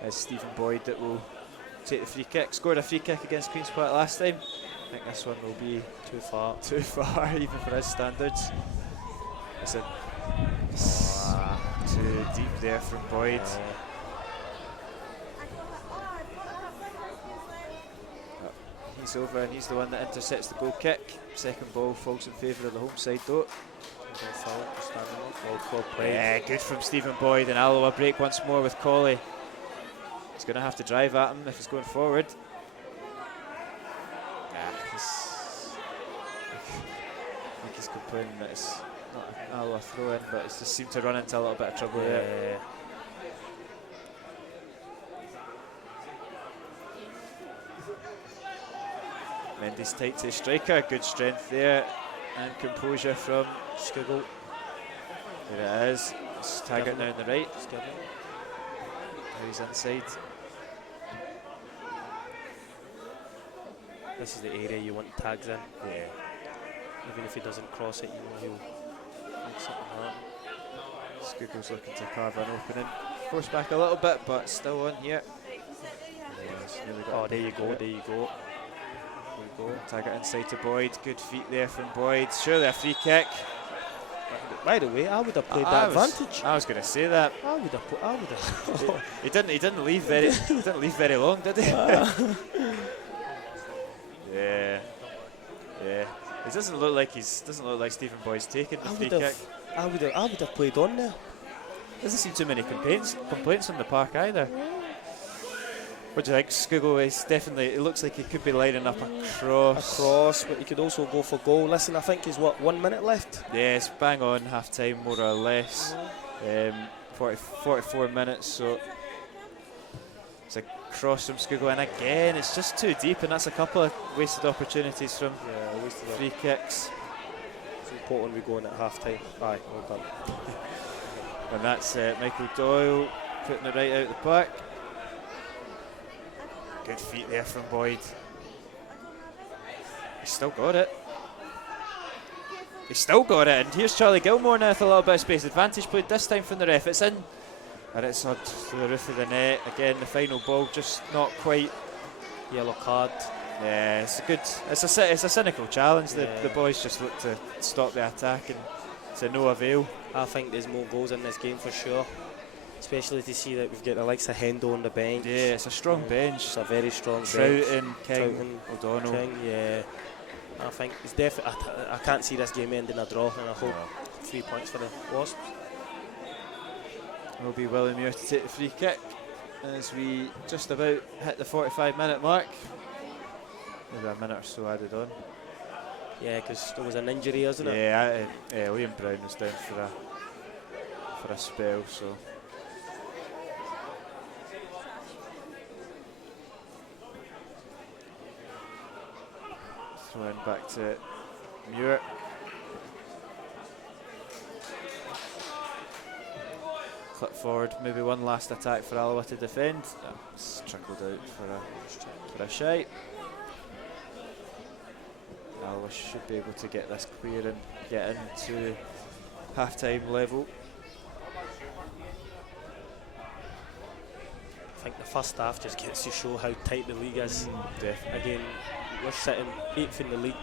It's Stephen Boyd that will take the free kick. Scored a free kick against Queen's Park last time. I think this one will be too far even for his standards. It's too deep there from Boyd. He's over and he's the one that intercepts the goal kick. Second ball falls in favour of the home side though. Well played. Yeah, good from Stephen Boyd, and Alloa break once more with Colley. He's going to have to drive at him if he's going forward. I think he's complaining that it's not an Alloa throw in, but it's just seemed to run into a little bit of trouble there. Mendy's tight to the striker, good strength there, and composure from Scougall. There it is. It's Taggart now on the right. Now he's inside. This is the area you want tags in. Yeah. Even if he doesn't cross it, you know he'll make something happen. Scougall's looking to carve an opening. Force back a little bit, but still on here. There you go, there you go. Taggart inside to Boyd. Good feet there from Boyd. Surely a free kick. By the way, I would have played that advantage. I was going to say that. I would have. He didn't leave very long, did he? Yeah. It doesn't look like Stephen Boyd's taking the free kick. I would have played on there. Doesn't seem too many complaints on the park either. What do you think? Skugel is definitely. It looks like he could be lining up across. But he could also go for goal. Listen, I think he's 1 minute left. Yes, bang on half time, more or less. 44 minutes. So it's a cross from Skugel, and again, it's just too deep, and that's a couple of wasted opportunities from free kicks. It's important we go in at half time. Aye, well done. And that's Michael Doyle putting it right out the park. Good feet there from Boyd. He's still got it. And here's Charlie Gilmore now with a little bit of space. Advantage played this time from the ref. It's in. And it's on to the roof of the net. Again, the final ball just not quite. Yellow card. Yeah, it's a cynical challenge. The boys just look to stop the attack and to no avail. I think there's more goals in this game for sure. Especially to see that we've got the likes of Hendo on the bench. Yeah, it's a strong bench. It's a very strong Troughton, bench. King, O'Donnell. King, yeah. I think it's definitely. I can't see this game ending a draw, and I hope 3 points for the Wasps. Will be Willie Muir to take the free kick as we just about hit the 45-minute mark. Maybe a minute or so added on. Yeah, because there was an injury, isn't it? Yeah, Liam Brown was down for a spell, so. Throw in back to Muir. Clip forward, maybe one last attack for Alloa to defend. It's trickled out for a shite. Alloa should be able to get this clear and get into half-time level. I think the first half just gets to show how tight the league is. Definitely. Again, we're sitting 8th in the league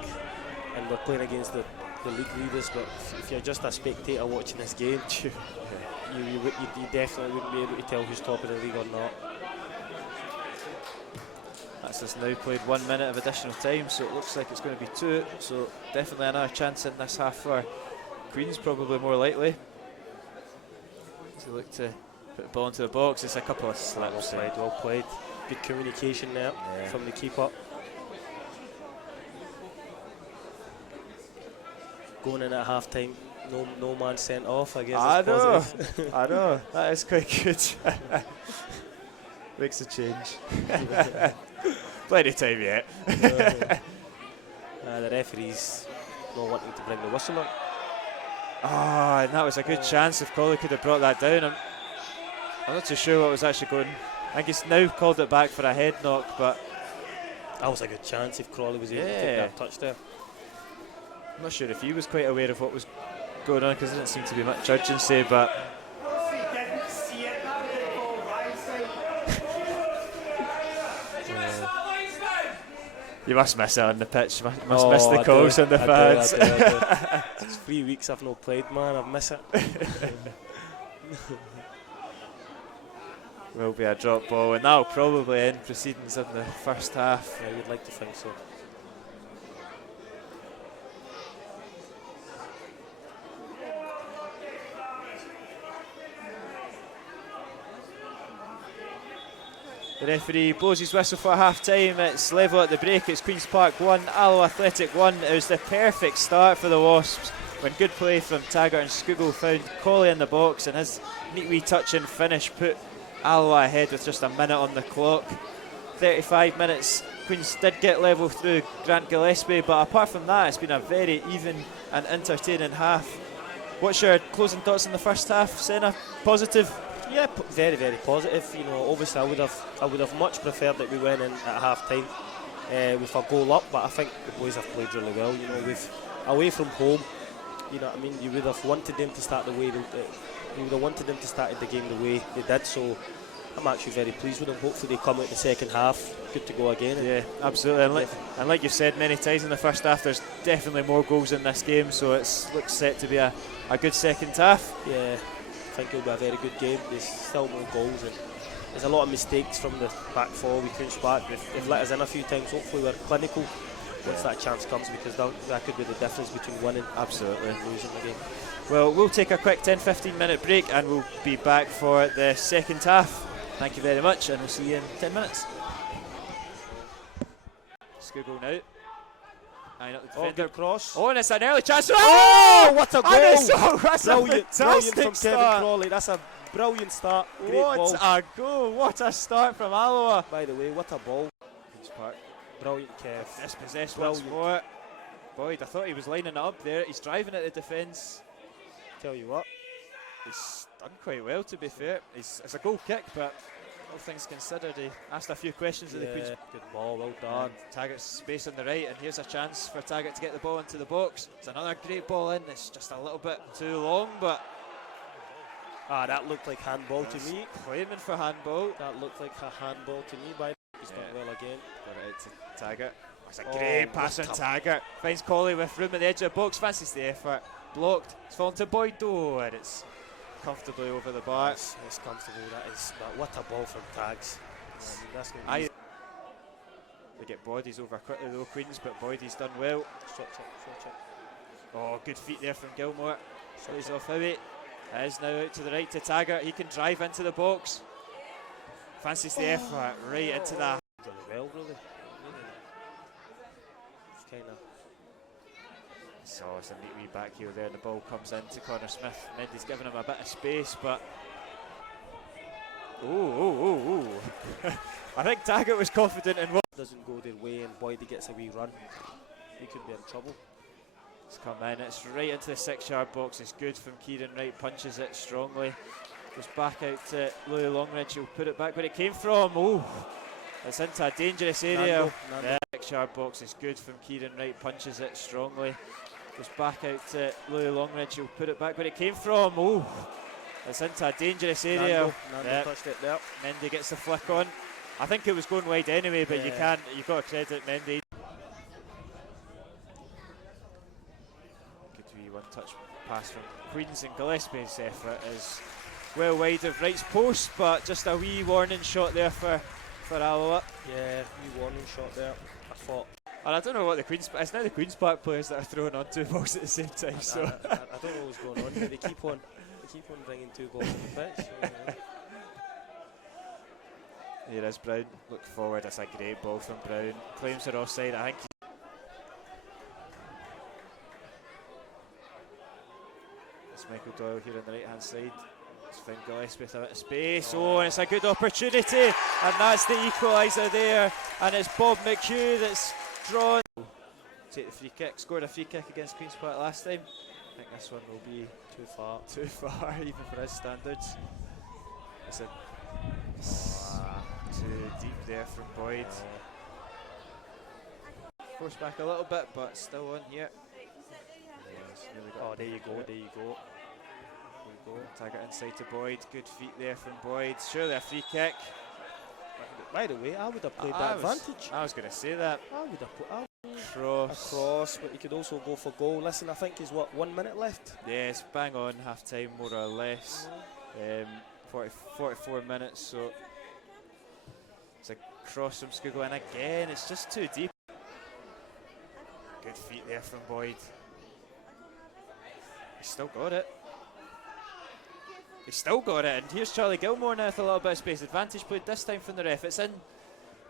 and we're playing against the league leaders, but if you're just a spectator watching this game, you definitely wouldn't be able to tell who's top of the league or not. That's us now played 1 minute of additional time, so it looks like it's going to be 2, so definitely another chance in this half for Queen's, probably more likely. To look to put the ball into the box. It's a couple of slips. Well played. Good communication there from the keeper. Going in at half time, no man sent off, I guess. I know. I know. That is quite good. Makes a change. Plenty of time yet. The referee's not wanting to bring the whistle on. And that was a good chance if Colley could have brought that down. I'm not too sure what was actually going. I think he's now called it back for a head knock, but that was a good chance if Crawley was able to take that touch there. I'm not sure if he was quite aware of what was going on because there didn't seem to be much urgency, but you must miss it on the pitch. You must miss the calls on the fans. I do. It's 3 weeks I've not played, man. I miss it. Will be a drop ball, and that'll probably end proceedings in the first half. Yeah, you'd like to think so. The referee blows his whistle for half-time. It's level at the break. It's Queen's Park 1, Alloa Athletic 1. It was the perfect start for the Wasps when good play from Taggart and Skugel found Colley in the box, and his neat wee touch and finish put Alloa ahead with just a minute on the clock. 35 minutes. Queens did get level through Grant Gillespie, but apart from that, it's been a very even and entertaining half. What's your closing thoughts on the first half, Senna? Positive? Yeah, very, very positive. You know, obviously I would have much preferred that we went in at half time with a goal up, but I think the boys have played really well. You know, with away from home, you know what I mean, you would have wanted them to start the way you would have wanted them to start the game the way they did. So I'm actually very pleased with them. Hopefully they come out the second half good to go again. Yeah, absolutely. And like you've said many times in the first half, there's definitely more goals in this game, so it looks set to be a good second half. Yeah, I think it'll be a very good game. There's still more goals and there's a lot of mistakes from the back four. We crouched back. They've let us in a few times. Hopefully we're clinical once that chance comes, because that could be the difference between winning absolutely and losing the game. Well, we'll take a quick 10-15 minute break and we'll be back for the second half. Thank you very much, and we'll see you in 10 minutes. Skugel now. Eyeing up the defender. Good cross. Oh, and it's an early chance. Oh, what a goal! That's Brilliant from Kevin start. Crawley. That's a brilliant start. Great What ball. a goal! What a start from Alloa. By the way, what a ball. Park. Brilliant, Kev. Dispossessed once more. Boyd, I thought he was lining it up there. He's driving at the defence. Tell you what, he's done quite well, to be fair. It's a goal kick, but all things considered, he asked a few questions of the Queen's. Good ball, well done. Taggart's space on the right, and here's a chance for Taggart to get the ball into the box. It's another great ball in. It's just a little bit too long, but that looked like handball to me. Claiming for handball. That looked like a handball to me. By he's done well again. Got it out to Taggart. It's a great pass on Taggart. Finds Colley with room at the edge of the box. Fancies the effort. Blocked. It's fallen to Boyd though, and it's comfortably over the bar. It's comfortable. That is. But what a ball from Tags. That's they get bodies over quickly though, Queens, but Boydie's done well. Stretch it. Oh, good feet there from Gilmore. Plays off Howie. It is now out to the right to Taggart. He can drive into the box. Fancies the effort right into that. Done well, really. It's kind of. So it's a neat wee back heel there, and the ball comes into Connor Smith. Mendy's giving him a bit of space, but I think Taggart was confident in what Doesn't go their way, and Boydie gets a wee run. He could be in trouble. It's come in, it's right into the 6-yard box. It's good from Kieran Wright, punches it strongly. Goes back out to Louis Longridge. He'll put it back where it came from. It's into a dangerous area. Nando. The 6-yard box is good from Kieran Wright, punches it strongly. Goes back out to Louis Longridge. He'll put it back where it came from. It's into a dangerous area. Nando touched it there. Mendy gets the flick on. I think it was going wide anyway, but you've got to credit Mendy. Good wee one-touch pass from Queens, and Gillespie's effort is well wide of Wright's post, but just a wee warning shot there for Alloa. Yeah, wee warning shot there. I thought. And I don't know what it's now the Queen's Park players that are throwing on two balls at the same time. I don't know what's going on here. They keep on bringing two balls on the pitch. So, Here is Brown. Look forward. That's a great ball from Brown. Claims are offside. I think. It's Michael Doyle here on the right hand side. It's found Gillespie with a bit of space. And it's a good opportunity. And that's the equaliser there. And it's Bob McHugh that's drawn. Take the free kick. Scored a free kick against Queen's Park last time. I think this one will be too far even for his standards. It's too deep there from Boyd. Forced back a little bit, but still on here. There you go. Tag it inside to Boyd. Good feet there from Boyd. Surely a free kick. By the way, I would have played that advantage. I was going to say that. I would have put cross. A cross, but you could also go for goal. Listen, I think there's 1 minute left. Yes, bang on half time, more or less. 44 minutes, so it's a cross from Skugel, and again, it's just too deep. Good feet there from Boyd. He's still got it. And here's Charlie Gilmore now with a little bit of space. Advantage played this time from the ref. It's in,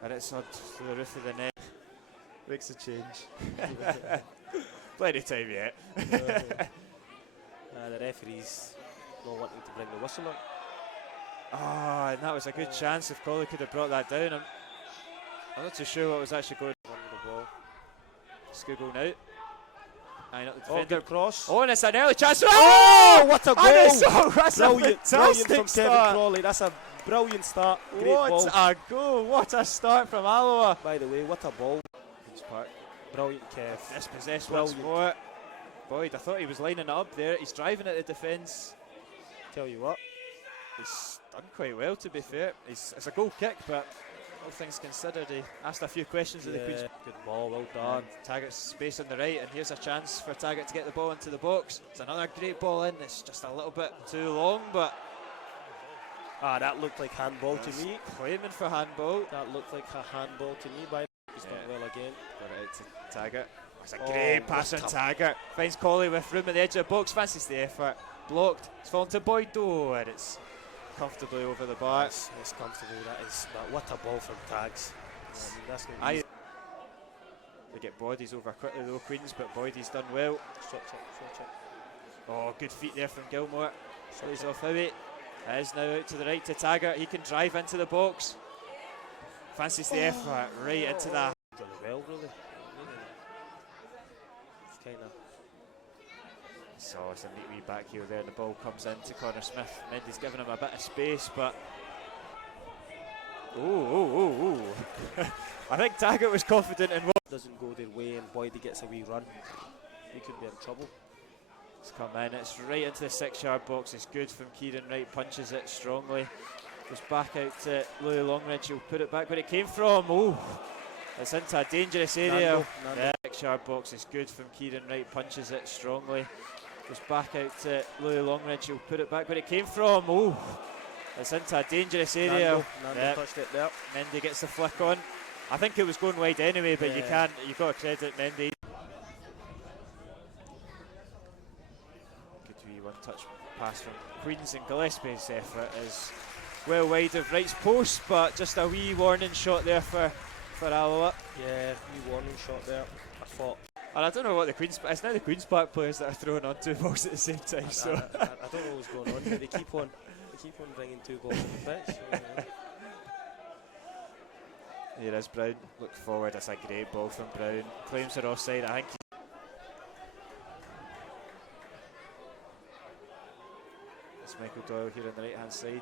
and it's on to the roof of the net. Makes a change. Plenty of time yet. The referee's not wanting to bring the whistle on. And that was a good chance if Colley could have brought that down. I'm not too sure what was actually going on with the ball. Skugel now. Eyeing up the defender. Good cross. And it's an early chance. What a goal! That's brilliant fantastic from start. Kevin Crawley. That's a brilliant start. Great ball. What a goal! What a start from Alloa. By the way, what a ball. Park. Brilliant, Kev. Dispossessed once more. Boyd, I thought he was lining it up there. He's driving at the defence. Tell you what, he's done quite well, to be fair. It's a goal kick, but all things considered, he asked a few questions of the Queen's. Good ball, well done. Taggart's space on the right, and here's a chance for Taggart to get the ball into the box. It's another great ball in. It's just a little bit too long, but that looked like handball to me. Claiming for handball. That looked like a handball to me. He's done well again. Got it out to Taggart. That's a great pass on Taggart. Finds Colley with room at the edge of the box. Fancies the effort. Blocked. It's fallen to Boyd though, and it's comfortably over the bar. It's comfortable, that is. But what a ball from Tags. That's not easy. They get bodies over quickly though, Queens, but Boydie's done well. Shot. Oh, good feet there from Gilmore. Plays off Howie. Is now out to the right to Taggart. He can drive into the box. Fancies the effort right into that. Done well, really. It's kind of. So it's a neat wee back heel there, and the ball comes in to Connor Smith. Mendy's giving him a bit of space, but I think Taggart was confident in what doesn't go their way, and Boydie gets a wee run. He could be in trouble. It's come in, it's right into the 6-yard box. It's good from Kieran Wright, punches it strongly. Goes back out to Louis Longridge. He'll put it back where it came from. It's into a dangerous area. Nando. 6-yard box is good from Kieran Wright, punches it strongly. Goes back out to Louis Longridge. He'll put it back where it came from. It's into a dangerous area. Nando touched it there. Mendy gets the flick on. I think it was going wide anyway, but you've got to credit Mendy. Good wee one-touch pass from Queens, and Gillespie's effort is well wide of Wright's post, but just a wee warning shot there for Alloa. Yeah, wee warning shot there. I thought. And I don't know what it's now the Queen's Park players that are throwing on two balls at the same time. I don't know what's going on here. They keep on bringing two balls on the pitch. So, Here is Brown. Look forward. That's a great ball from Brown. Claims are offside. I think. It's Michael Doyle here on the right hand side.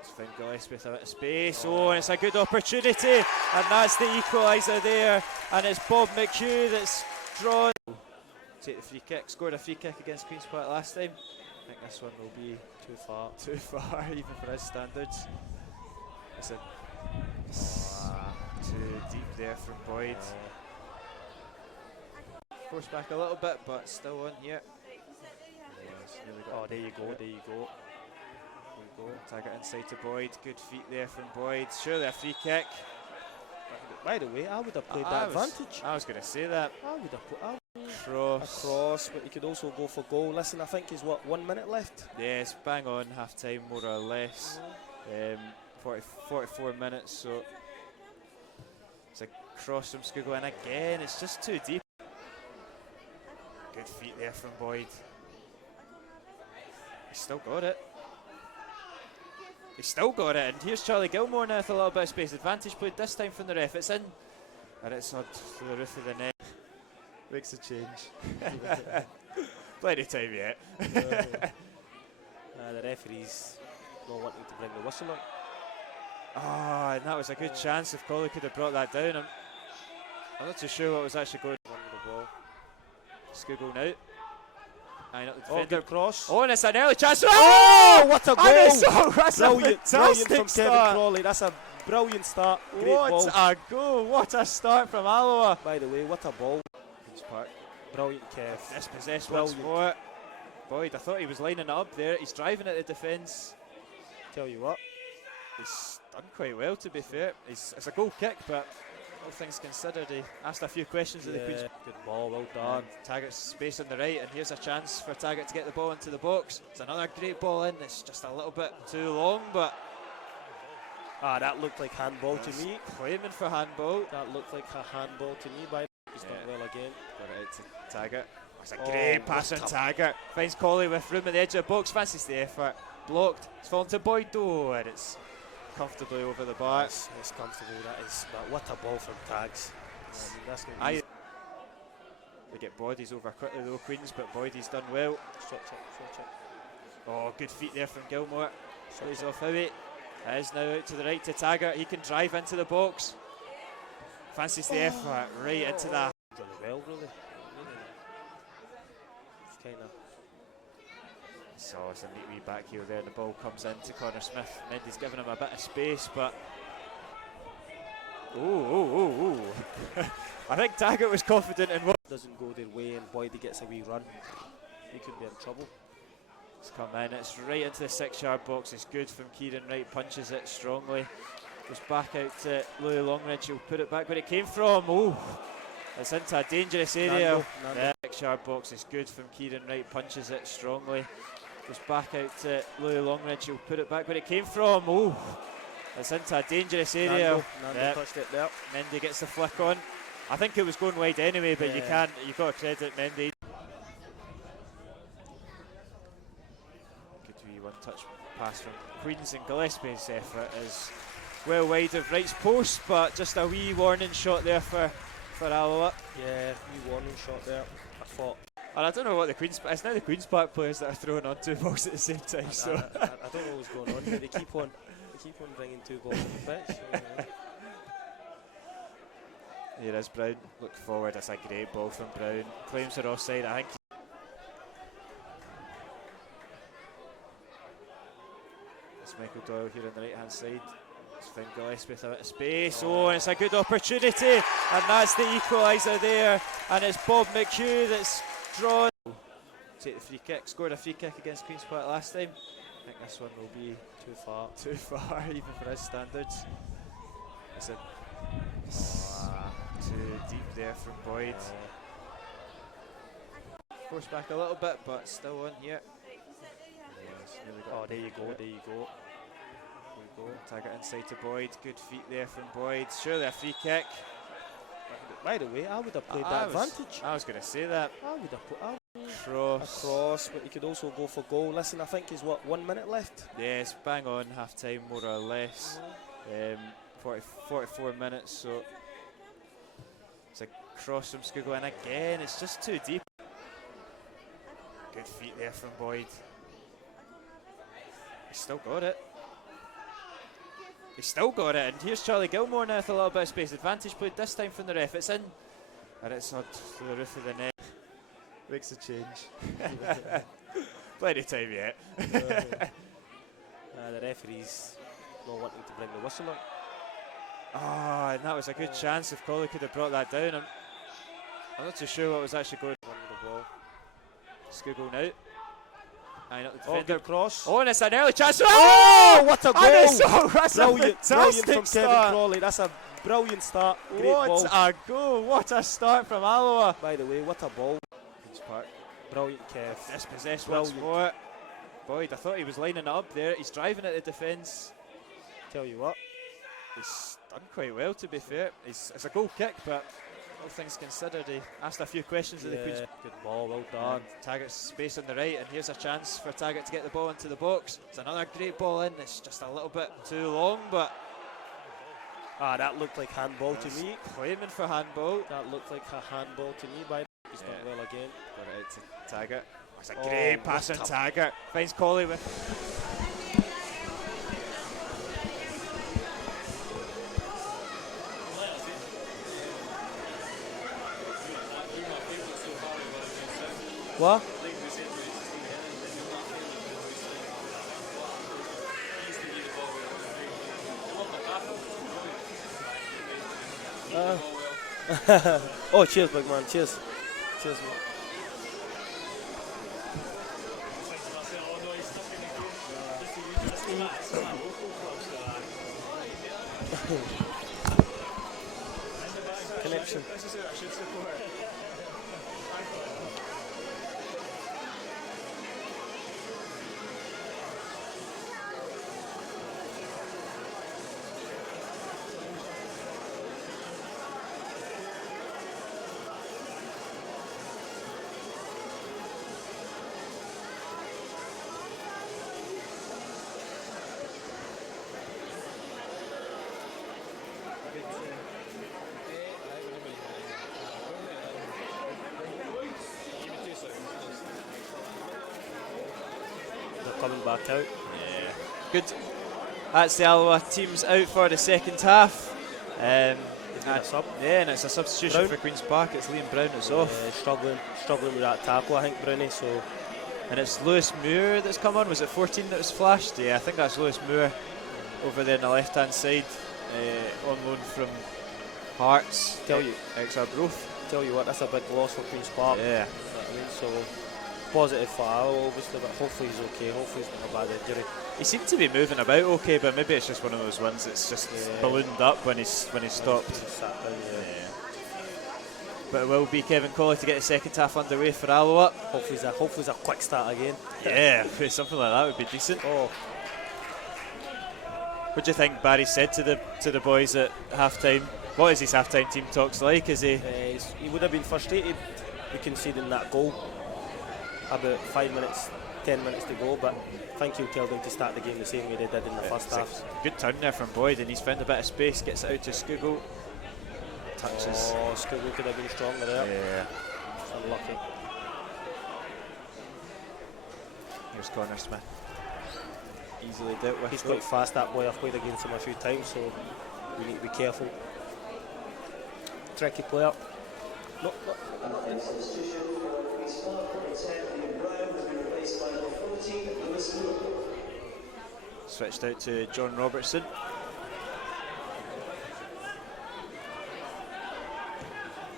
It's found Gillespie with a bit of space. And it's a good opportunity. And that's the equaliser there. And it's Bob McHugh that's drawn. Take the free kick. Scored a free kick against Queen's Park last time. I think this one will be too far even for his standards. It's too deep there from Boyd. Forced back a little bit, but still on here. There you go. Taggart inside to Boyd. Good feet there from Boyd. Surely a free kick. By the way, I would have played that advantage. I was going to say that. I would have put a cross, but you could also go for goal. Listen, I think he's 1 minute left. Yes, bang on half time, more or less. 44 minutes, so it's a cross from Skugel, and again, it's just too deep. Good feet there from Boyd. He's still got it. And here's Charlie Gilmore now with a little bit of space. Advantage played this time from the ref. It's in, and it's on to the roof of the net. Makes a change. Plenty of time yet. The referee's not wanting to bring the whistle on. And that was a good chance if Colley could have brought that down. I'm not too sure what was actually going on with the ball. Skugel now. Good cross. And it's an early chance. What a goal! That's brilliant fantastic from start. Kevin Crawley. That's a brilliant start. Great ball. What a goal! What a start from Alloa. By the way, what a ball. Brilliant, Kev. Dispossessed once more. Boyd, I thought he was lining it up there. He's driving at the defence. Tell you what, he's done quite well, to be fair. It's a goal kick, but all things considered, he asked a few questions of the Queen's. Good ball, well done. Taggart's space on the right, and here's a chance for Taggart to get the ball into the box. It's another great ball in. It's just a little bit too long, but that looked like handball to me. Claiming for handball. That looked like a handball to me. He's done well again. Got it out to Taggart. That's a great pass on Taggart. Finds Colley with room at the edge of the box. Fancies the effort. Blocked. It's fallen to Boyd though, and it's comfortably over the bar. It's comfortable, that is. But what a ball from Tags. That's not easy. They get bodies over quickly though, Queens, but Boydie's done well. Shot. Good feet there from Gilmore. Plays off Howie. Is now out to the right to Taggart. He can drive into the box. Fancies the effort right into that. Done well, really. It's kind of. So that's a neat wee back heel there. The ball comes into Connor Smith. Mendy's giving him a bit of space, but ooh. I think Taggart was confident in what Doesn't go their way and Boyd gets a wee run. He could be in trouble. it's come in. It's right into the 6-yard box. It's good from Kieran Wright. Punches it strongly. Goes back out to Louis Longridge. He'll put it back where it came from. Oh, it's into a dangerous area. Nando. The 6-yard box is good from Kieran Wright. Punches it strongly. Goes back out to Louis Longridge. He'll put it back where it came from. Oh, it's into a dangerous area. Nando touched it there. Mendy gets the flick on. I think it was going wide anyway, but you've got to credit Mendy. Good wee one-touch pass from Queens, and Gillespie's effort is well wide of Wright's post, but just a wee warning shot there for Alloa. Yeah, wee warning shot there. I thought. And I don't know what it's now the Queen's Park players that are throwing on two balls at the same time. I don't know what's going on here. They keep on bringing two balls on the pitch. So, Here is Brown. Look forward. That's a great ball from Brown. Claims are offside. I think. It's Michael Doyle here on the right hand side. It's found Gillespie with a bit of space. Oh, and it's a good opportunity. And that's the equaliser there. And it's Bob McHugh that's drawn. Take the free kick. Scored a free kick against Queen's Park last time. I think this one will be too far even for his standards. It's too deep there from Boyd. Forced back a little bit, but still on here. there you go. Taggart inside to Boyd. Good feet there from Boyd. Surely a free kick. By the way, I would have played that advantage. I was going to say that. I would have put Cross. but you could also go for goal. Listen, I think is what, 1 minute left? Yes, bang on, half time more or less. 44 minutes, so it's a cross from Skugel, and again it's just too deep. Good feet there from Boyd. He's still got it. And here's Charlie Gilmore now with a little bit of space. Advantage played this time from the ref. It's in, and it's on to the roof of the net. Makes a change. Plenty of time yet. The referee's not wanting to bring the whistle on. Ah, and that was a good chance if Colley could have brought that down. I'm not too sure what was actually going on with the ball. Skugel now. Up the defender. Good cross. Oh, and it's an early chance. Oh, what a goal! That's brilliant from start. Kevin Crawley. That's a brilliant start. Great ball. What a goal! What a start from Alloa. By the way, what a ball. Park. Brilliant, Kev. Dispossessed once more. Boyd, I thought he was lining it up there. He's driving at the defence. Tell you what, he's done quite well, to be fair. It's a goal kick, but all things considered, he asked a few questions of the Queen's. Good ball, well done. Taggart's space on the right, and here's a chance for Taggart to get the ball into the box. It's another great ball in. It's just a little bit too long, but that looked like handball to me. Claiming for handball. That looked like a handball to me. By he's done well again. Got it out to Taggart. It's a great pass on Taggart. Finds Colley with. What? Oh, cheers, big man. Cheers, man. Connection. Coming back out. Yeah. Good. That's the Alloa teams out for the second half. A sub. Yeah, and it's a substitution Brown. for Queen's Park. It's Liam Brown that's off. Struggling with that tackle, I think, Brownie. So And it's Lewis Moore that's come on. Was it 14 that was flashed? Yeah, I think that's Lewis Moore over there on the left-hand side, on loan from Hearts. Tell you, ex-Arbroath. Tell you what, that's a big loss for Queen's Park. Yeah. You know what I mean? So positive for Alloa, obviously, but hopefully he's okay. Hopefully he's not a bad injury. He seemed to be moving about okay, but maybe it's just one of those ones that's just ballooned up when he stopped. Sat down, But it will be Kevin Colley to get the second half underway for Alloa. Hopefully it's a quick start again. Yeah, something like that would be decent. Oh. What do you think Barry said to the boys at half time? What is his half time team talks like? Is he? He would have been frustrated with conceding that goal. About 5 minutes, 10 minutes to go, but I think he'll tell them to start the game the same way they did in the first half. Good turn there from Boyd, and he's found a bit of space, gets it out to Skugel. Touches. Oh, Skugel could have been stronger there. Yeah. Unlucky. Here's Connor Smith. Easily dealt with. He's quite fast, that boy. I've played against him a few times, so we need to be careful. Tricky player. No. Switched out to John Robertson.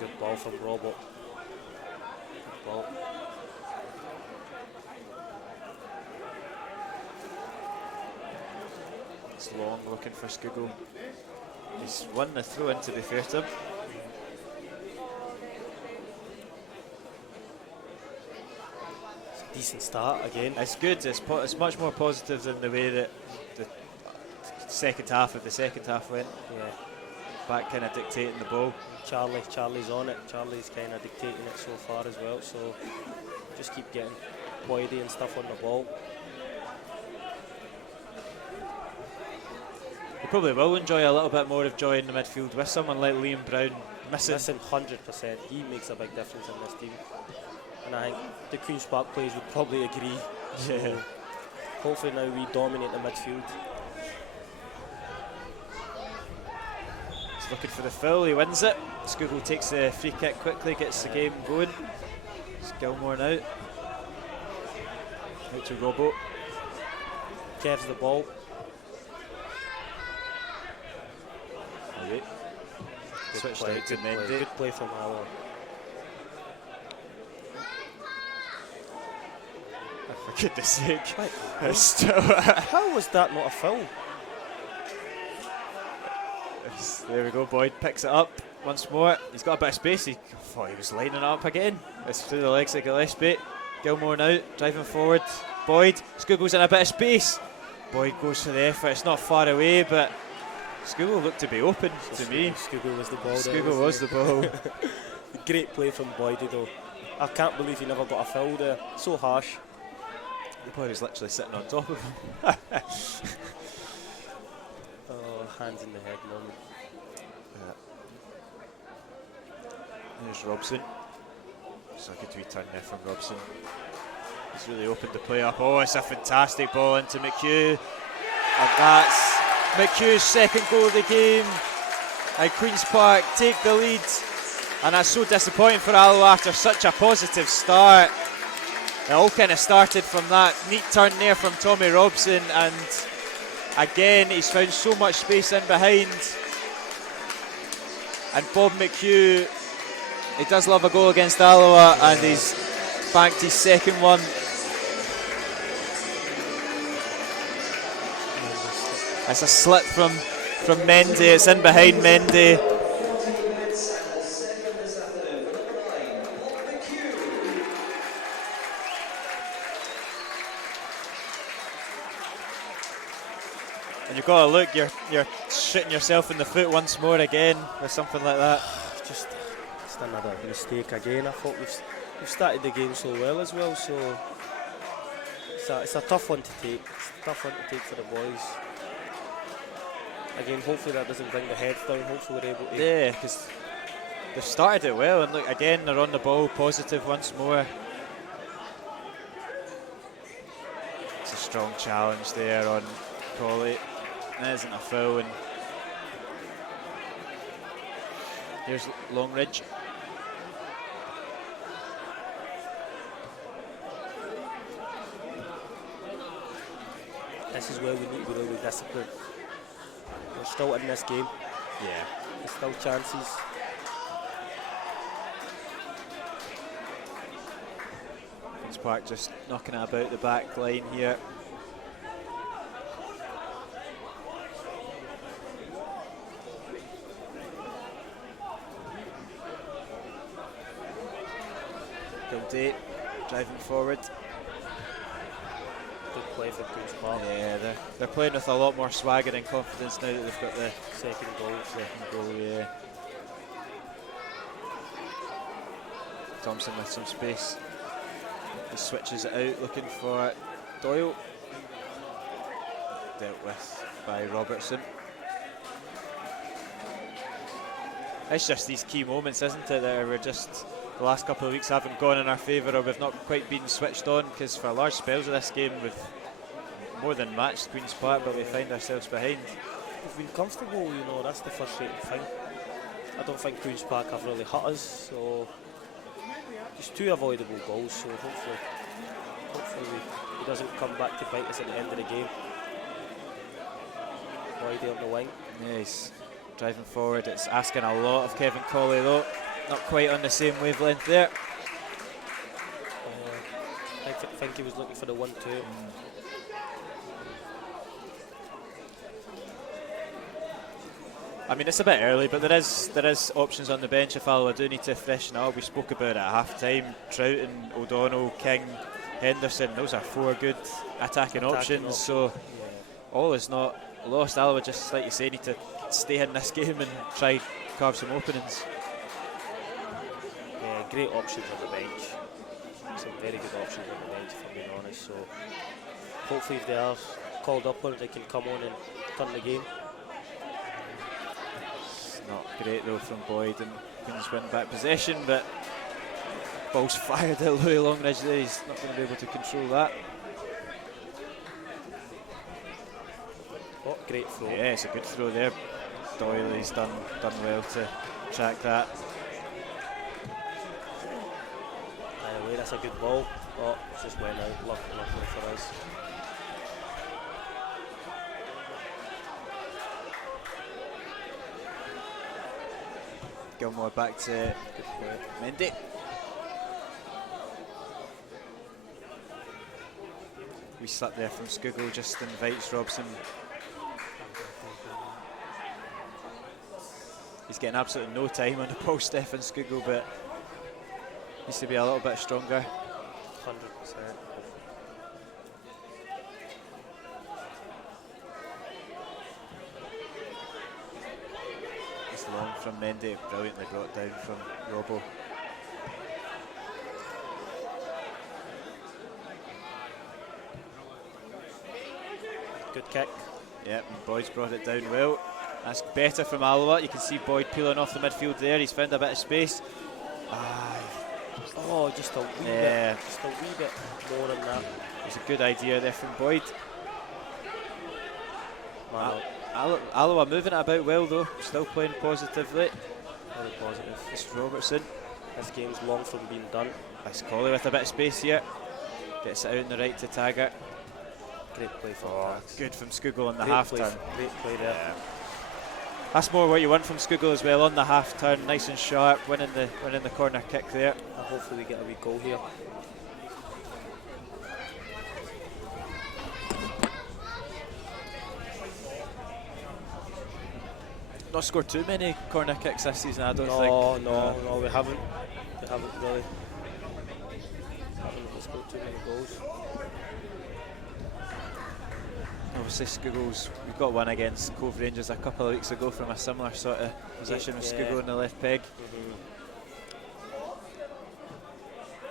Good ball from Robert. Good ball. It's long, looking for Skugel. He's won the throw in, to be fair to him. Decent start again. It's good. It's much more positive than the way that the second half went. Yeah. Back kind of dictating the ball. Charlie's on it. Charlie's kind of dictating it so far as well. So just keep getting Boydie and stuff on the ball. You probably will enjoy a little bit more of joy in the midfield with someone like Liam Brown missing 100%. He makes a big difference in this team. And I think the Queen's Park players would probably agree. So hopefully now we dominate the midfield. He's looking for the foul, he wins it. Skugel takes the free kick quickly, gets the game going. It's Gilmore now. Out to Robbo. Kev's the ball. Right. Switched play, out to Mendy. Good play from Alloa. For goodness sake. Right. How was that not a foul? There we go, Boyd picks it up once more. He's got a bit of space. He thought he was lining it up again. It's through the legs of Gillespie. Gilmore now, driving forward. Boyd, Skugel's in a bit of space. Boyd goes for the effort. It's not far away, but Skugel looked to be open to me. Skugel was the ball. Skugel was the ball. Great play from Boydie though. I can't believe he never got a foul there. So harsh. The boy was literally sitting on top of him. Oh, hands in the head moment. There's Robson. It's a good wee turn there from Robson. He's really opened the play up. Oh, it's a fantastic ball into McHugh. And that's McHugh's second goal of the game. And Queen's Park take the lead. And that's so disappointing for Alloa after such a positive start. It all kind of started from that neat turn there from Tommy Robson, and again he's found so much space in behind. And Bob McHugh, he does love a goal against Alloa, and he's banked his second one. It's a slip from Mendy, it's in behind Mendy. And you've got to look, you're shooting yourself in the foot once more again with something like that. Just another mistake again. I thought we've started the game so well as well, so it's a tough one to take. It's a tough one to take for the boys. Again, hopefully that doesn't bring the heads down. Hopefully we're able to. Yeah, because they've started it well, and look, again they're on the ball, positive once more. It's a strong challenge there on Colley. That isn't a foul, and here's Longridge. this is where we need to be really disciplined. We're still in this game. Yeah. There's still chances. Queen's Park just knocking it about the back line here. Gilday driving forward. Good play for Queen's Park. Yeah, they're playing with a lot more swagger and confidence now that they've got the Second goal, yeah. Thompson with some space. He switches it out, looking for Doyle. Dealt with by Robertson. It's just these key moments, isn't it, that we're just, the last couple of weeks haven't gone in our favour, or we've not quite been switched on, because for large spells of this game we've more than matched Queen's Park, but we find ourselves behind. We've been comfortable, you know, that's the frustrating thing. I don't think Queen's Park have really hurt us, so just 2 avoidable goals, so hopefully he doesn't come back to bite us at the end of the game. Whitey on the wing. Yeah, he's driving forward. It's asking a lot of Kevin Colley though. Not quite on the same wavelength there. I think he was looking for the 1-2. I mean, it's a bit early, but there is options on the bench if Alloa do need to freshen up. We spoke about it at half time. Troughton, O'Donnell, King, Henderson, those are 4 good attacking options. So all is not lost. Alloa, just like you say, need to stay in this game and try carve some openings. Yeah, great options on the bench. Some very good options on the bench, if I'm being honest. So hopefully if they are called up on, they can come on and turn the game. Not great though from Boyd, and Queen's win back possession, but ball's fired at Louis Longridge there. He's not going to be able to control that. Oh, great throw. Yeah, it's a good throw there. Doyley's done well to track that. Anyway, that's a good ball. Oh, it just went out. Luckily for us. Gilmore back to Mendy. We slip there from Skugel, just invites Robson. He's getting absolutely no time on the ball, Stefan Skugel, but needs to be a little bit stronger. 100%. Long from Mendy, brilliantly brought down from Robbo. Good kick. Yep, and Boyd's brought it down well. That's better from Alloa. You can see Boyd peeling off the midfield there. He's found a bit of space. Oh, just a wee bit more than that. It was a good idea there from Boyd. Alloa moving it about well though, still playing positively. Very positive. It's Robertson. This game's long from being done. That's Colley with a bit of space here. Gets it out on the right to Taggart. Great play for good from Skugel on the half turn. Great play there. Yeah. That's more what you want from Skugel as well, on the half turn, nice and sharp, winning the corner kick there. Hopefully we get a wee goal here. Not scored too many corner kicks this season, I don't think. No, we haven't. We haven't really. Haven't scored too many goals. Obviously Skugel's, we've got one against Cove Rangers a couple of weeks ago from a similar sort of position with Skugel on the left peg.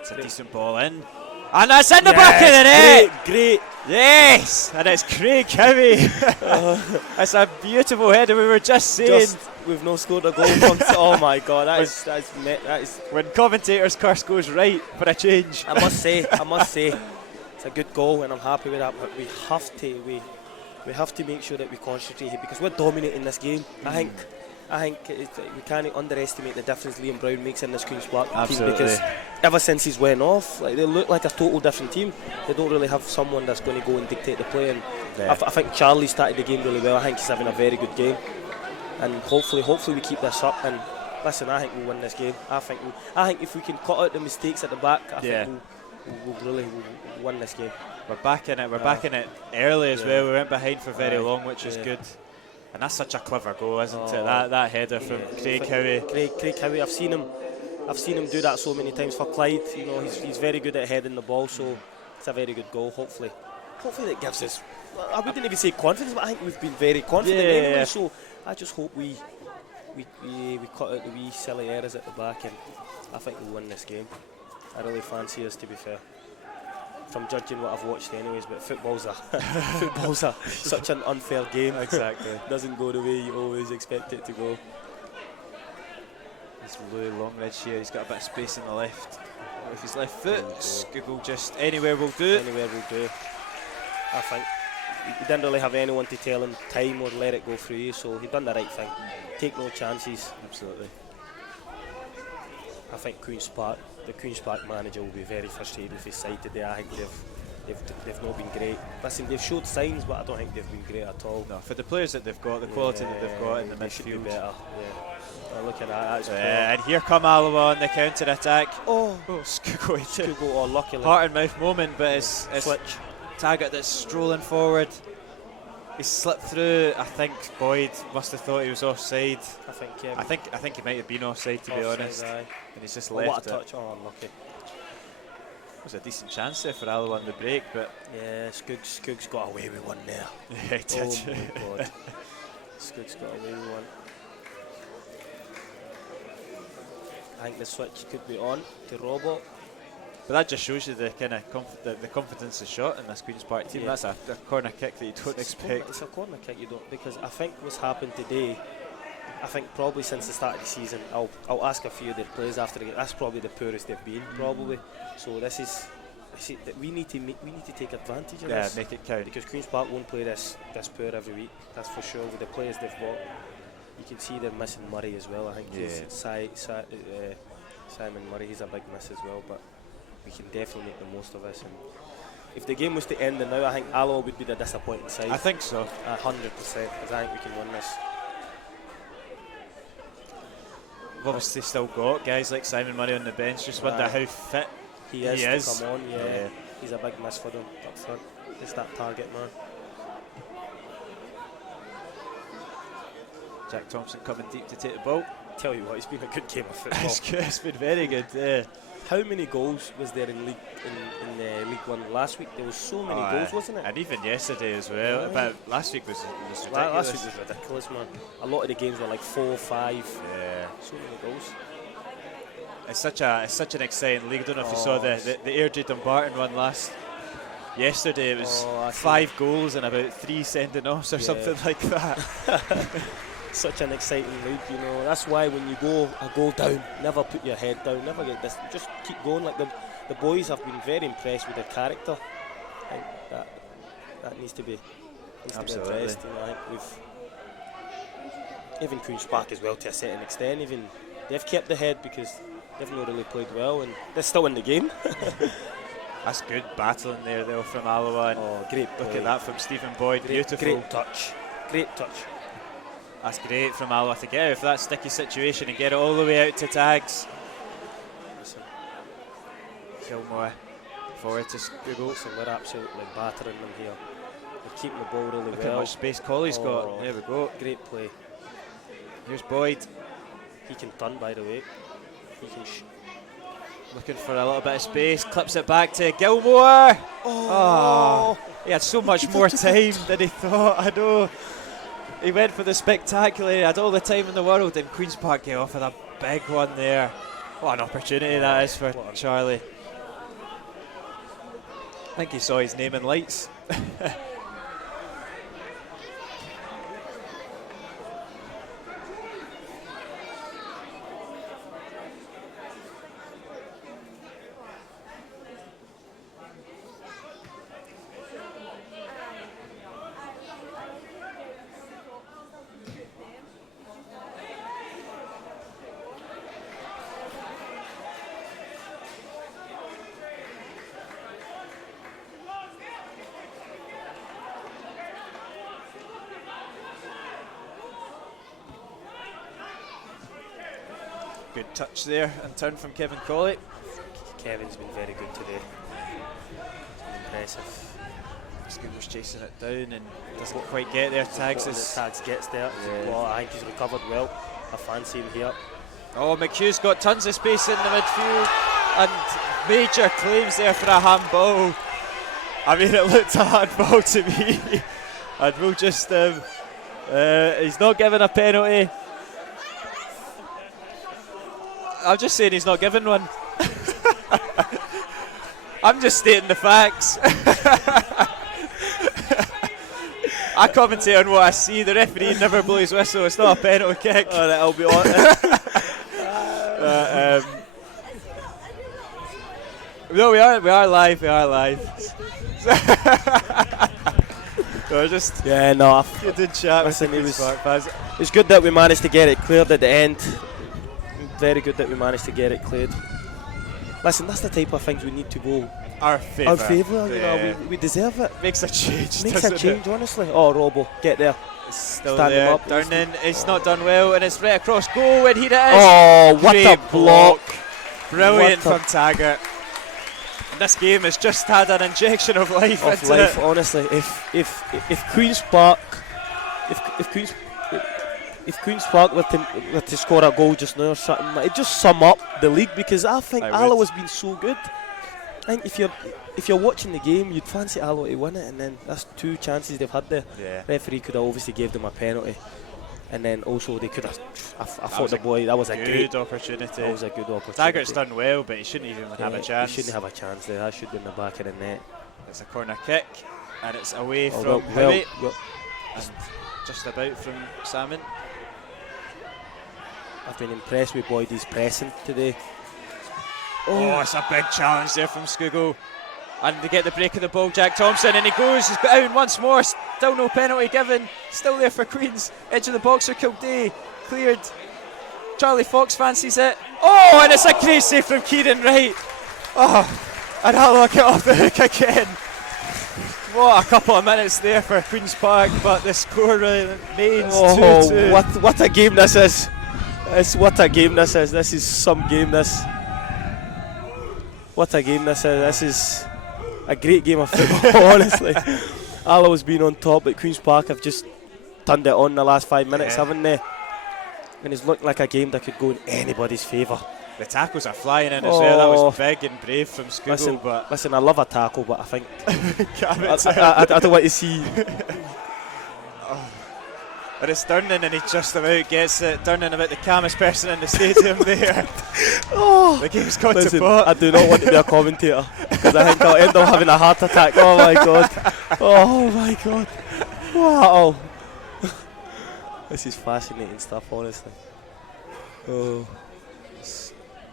It's a decent ball in. And that's in the back of the net! Great! Yes! And it's Craig Howie. It's a beautiful header, we were just saying. We've not scored a goal from. Oh my god, that is. When commentators' curse goes right for a change. I must say, it's a good goal and I'm happy with that, but we have to make sure that we concentrate here because we're dominating this game. I think I think we can't underestimate the difference Liam Brown makes in this Queen's Park team, Absolutely. because ever since he's went off, like, they look like a total different team. They don't really have someone that's going to go and dictate the play. And Yeah. I think Charlie started the game really well. I think he's having a very good game, and hopefully we keep this up. And listen, I think we'll win this game. I think if we can cut out the mistakes at the back, I think we'll really win this game. We're back in it. We're back in it early as well. We went behind for very long, which is Yeah. good. And that's such a clever goal, isn't it? That header from Craig Howie. Craig Howie, I've seen him do that so many times for Clyde. You know, he's very good at heading the ball, so it's a very good goal. Hopefully that gives us, I wouldn't even say confidence, but I think we've been very confident anyway. So I just hope we cut out the wee silly errors at the back, and I think we'll win this game. I really fancy us, to be fair, from judging what I've watched anyways, but football's such an unfair game. Exactly. Doesn't go the way you always expect it to go. This Lou Longridge here, he's got a bit of space on the left. With his left foot, Skugel just anywhere will do. Anywhere will do. I think he didn't really have anyone to tell him time or let it go through you, so he done the right thing. Take no chances. Absolutely. I think the Queen's Park manager will be very frustrated with his side today. I think they've not been great. Listen, they've showed signs, but I don't think they've been great at all. No, for the players that they've got, the quality that they've got in the they should be midfield. better. Yeah. Looking at that, And here come Alloa on the counter attack. Oh, Skugel, luckily. heart and mouth moment, but it's Switch. Taggart that's strolling forward. He slipped through. I think Boyd must have thought he was offside. I think he might have been offside, to be honest. Aye. And he's just Oh, left what a it. touch! Oh, unlucky. It was a decent chance there for Alloa on the break, but Yeah, Skug's got away with one there. yeah, he did. Oh my God. Skug's got away with one. I think the switch could be on to Robert. But that just shows you the kind of the confidence is shot in this Queen's Park team. Yeah. That's a corner kick that you don't expect. It's a corner kick, you don't, because I think what's happened today, I think probably since the start of the season, I'll ask a few of their players after the game. That's probably the poorest they've been, probably. So this is that we need to take advantage of this. Yeah, make it count. Because Queen's Park won't play this poor every week. That's for sure. With the players they've got, you can see they're missing Murray as well. I think Simon Murray, he's a big miss as well. But we can definitely make the most of this. And if the game was to end now, I think Alloa would be the disappointing side. I think so. 100%, because I think we can win this. We've obviously still got guys like Simon Murray on the bench. Just wonder how fit he is to come on. Yeah. He's a big miss for them up front. It's that target man. Jack Thompson coming deep to take the ball. Tell you what, it's been a good game of football. It's been very good. Yeah. How many goals was there in League One last week? There was so many goals, wasn't it? And even yesterday as well. Aye. But last week was ridiculous. Last week was ridiculous, man. A lot of the games were like 4, 5. Yeah. So many goals. It's such an exciting league. I don't know if you saw the Airdrie Dumbarton one yesterday. It was 5 goals and about 3 sending offs or something like that. Such an exciting league, you know. That's why when you go a goal down, never put your head down, never get this. Just keep going. Like the boys have been very impressed with their character. I think that needs to be addressed. You know, I think even Queen's Park as well, to a certain extent. Even they've kept the head because they've not really played well, and they're still in the game. That's good battling there though from Alloa. Great Look play. at that from Stephen Boyd. Beautiful. Great touch. That's great from Alloa to get out of that sticky situation and get it all the way out to tags. Gilmore forward to Skugel. So we're absolutely battering them here. They're keeping the ball really Look well. how much space Colley's got. There we go. Great play. Here's Boyd. He can turn, by the way. He can looking for a little bit of space. Clips it back to Gilmore. He had so much more time than he thought. I know. He went for the spectacular. He had all the time in the world, and Queen's Park came off with a big one there. What an opportunity that is for Charlie. I think he saw his name in lights. Good touch there and turn from Kevin Colley. Kevin's been very good today. It's been impressive. Scoogle's chasing it down and doesn't quite get there. Tags gets there. Yeah. Well, I think he's recovered well. I fancy him here. Oh, McHugh's got tons of space in the midfield and major claims there for a handball. I mean, it looked a handball to me. And we'll just, he's not given a penalty. I'm just saying he's not given one. I'm just stating the facts. I commentate on what I see. The referee never blows his whistle. It's not a penalty kick. Oh, that'll be on. No, we are live. We are live. Good chat. Listen, it's good that we managed to get it cleared at the end. Very good that we managed to get it cleared. Listen, that's the type of things we need to go. Our favour. You know, we deserve it. Makes a change. Makes a change, honestly. Oh, Robbo, get there. It's still Stand there. him up. Durnan, it's not done well, and it's right across goal, and here it is. Oh, what Great a block. Brilliant from Taggart. And this game has just had an injection of life into it. Honestly. If Queen's Park, if Queen's Park were to score a goal just now or something, it just sum up the league, because I think Alloa has been so good. I think if you're watching the game, you'd fancy Alloa to win it, and then that's 2 chances they've had there. Yeah. Referee could have obviously gave them a penalty, and then also they could have. I thought that was a great opportunity. That was a good opportunity. Taggart's done well, but he shouldn't even have a chance. He shouldn't have a chance there. That should be in the back of the net. It's a corner kick, and it's away from well, Howie, and just about from Salmon. I've been impressed with Boydie's pressing today. Oh, it's a big challenge there from Scoogle. And they get the break of the ball, Jack Thompson, and he goes, he's got out once more, still no penalty given, still there for Queens, edge of the box for Kildare, cleared. Charlie Fox fancies it. Oh, and it's a great save from Kieran Wright. Oh, and Alloa get off the hook again. What a couple of minutes there for Queen's Park, but the score remains 2-2. What a game this is. What a game this is. This is some game, this. What a game this is. This is a great game of football, honestly. Alloa's been on top, but Queen's Park have just turned it on the last 5 minutes, haven't they? And it's looked like a game that could go in anybody's favour. The tackles are flying in as well. That was big and brave from Scoogle. Listen, I love a tackle, but I think I don't want to see. But it's Durnan, and he just about gets it. Durnan, about the calmest person in the stadium there. The game's got to pot. I do not want to be a commentator, because I think I'll end up having a heart attack. Oh my god. Oh my god. Wow. This is fascinating stuff, honestly. Oh.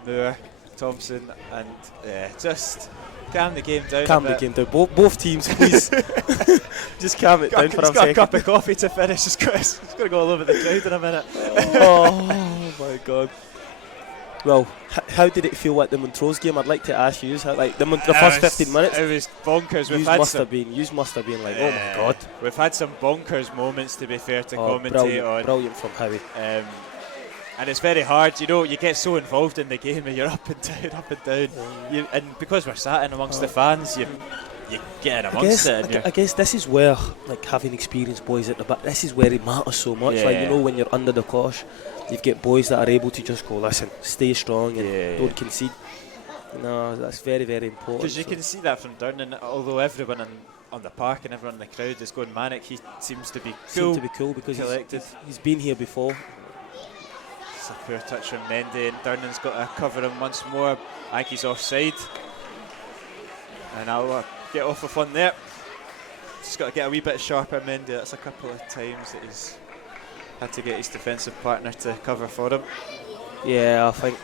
Moore, Thompson, and just calm the game down. Calm the game down. Both teams, please. Just calm it down for a second. He's got a cup of coffee to finish. He's got to go all over the crowd in a minute. Oh my god. Well, how did it feel at the Montrose game? I'd like to ask you. Like the first 15 minutes. It was bonkers. You must have been like, oh my god. We've had some bonkers moments, to be fair, to commentate on. Brilliant from Howie. And it's very hard, you know, you get so involved in the game and you're up and down. And because we're sat in amongst the fans, you get in amongst it. I guess this is where, like, having experienced boys at the back, this is where it matters so much. Like, you know, when you're under the cosh, you've got boys that are able to just go, listen, stay strong and don't concede. No, that's very, very important. Because you can see that from Durnan, although everyone on the park and everyone in the crowd is going manic, he seems to be cool. Because collected. He's been here before. It's a poor touch from Mendy, and Durnan's got to cover him once more. I think he's offside. And I'll get off with one there. Just got to get a wee bit sharper, Mendy. That's a couple of times that he's had to get his defensive partner to cover for him. Yeah, I think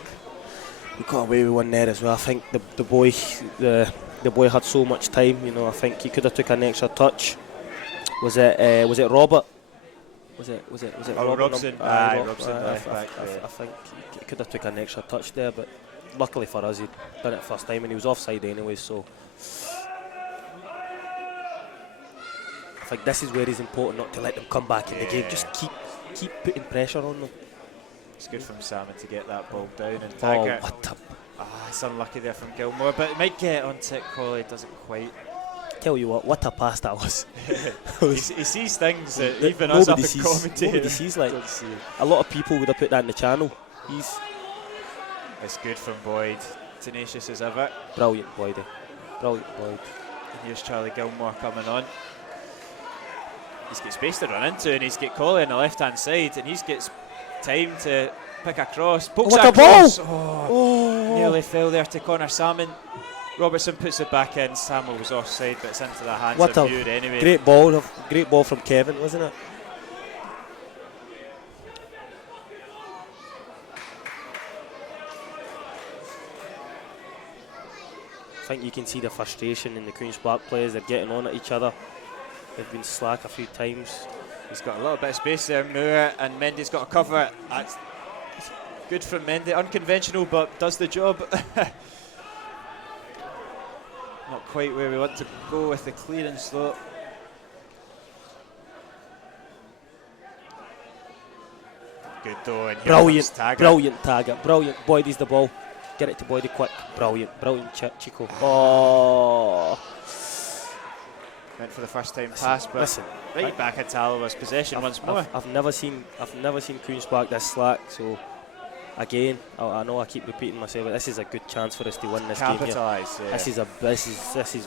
we got away with one there as well. I think the boy had so much time. You know, I think he could have took an extra touch. Was it Robert? Was it Robson? Robson. I think he could have took an extra touch there, but luckily for us, he'd done it first time and he was offside anyway. So I think this is where it's important not to let them come back in the game. Just keep putting pressure on them. It's good from Salmon to get that ball down and tag it. What a... It's unlucky there from Gilmore, but it might get onto it. Colley doesn't quite. Tell you what a pass that was. He sees things that even us up in commentary. Nobody sees. Like, a lot of people would have put that in the channel. It's good from Boyd. Tenacious as ever. Brilliant, Boydie. Brilliant, Boyd. And here's Charlie Gilmore coming on. He's got space to run into, and he's got Colley on the left-hand side, and he's got time to pick a cross. Pokes what a cross. ball! Nearly fell there to Connor Salmon. Robertson puts it back in. Samuel was offside, but it's into the hands of Muir anyway. Great ball from Kevin, wasn't it? I think you can see the frustration in the Queen's Park players. They're getting on at each other. They've been slack a few times. He's got a little bit of space there, Moore, and Mendy's got a cover. That's good from Mendy. Unconventional, but does the job. Not quite where we want to go with the clearance, though. Good though, and brilliant tagger. Brilliant. Boydie's the ball. Get it to Boydie quick. Brilliant Chico. Oh. Went for the first time pass, but right back at Alloa's possession once more. I've never seen Queen's Park this slack. So again, I know I keep repeating myself, but this is a good chance for us to win this game here. Capitalise. Yeah. This is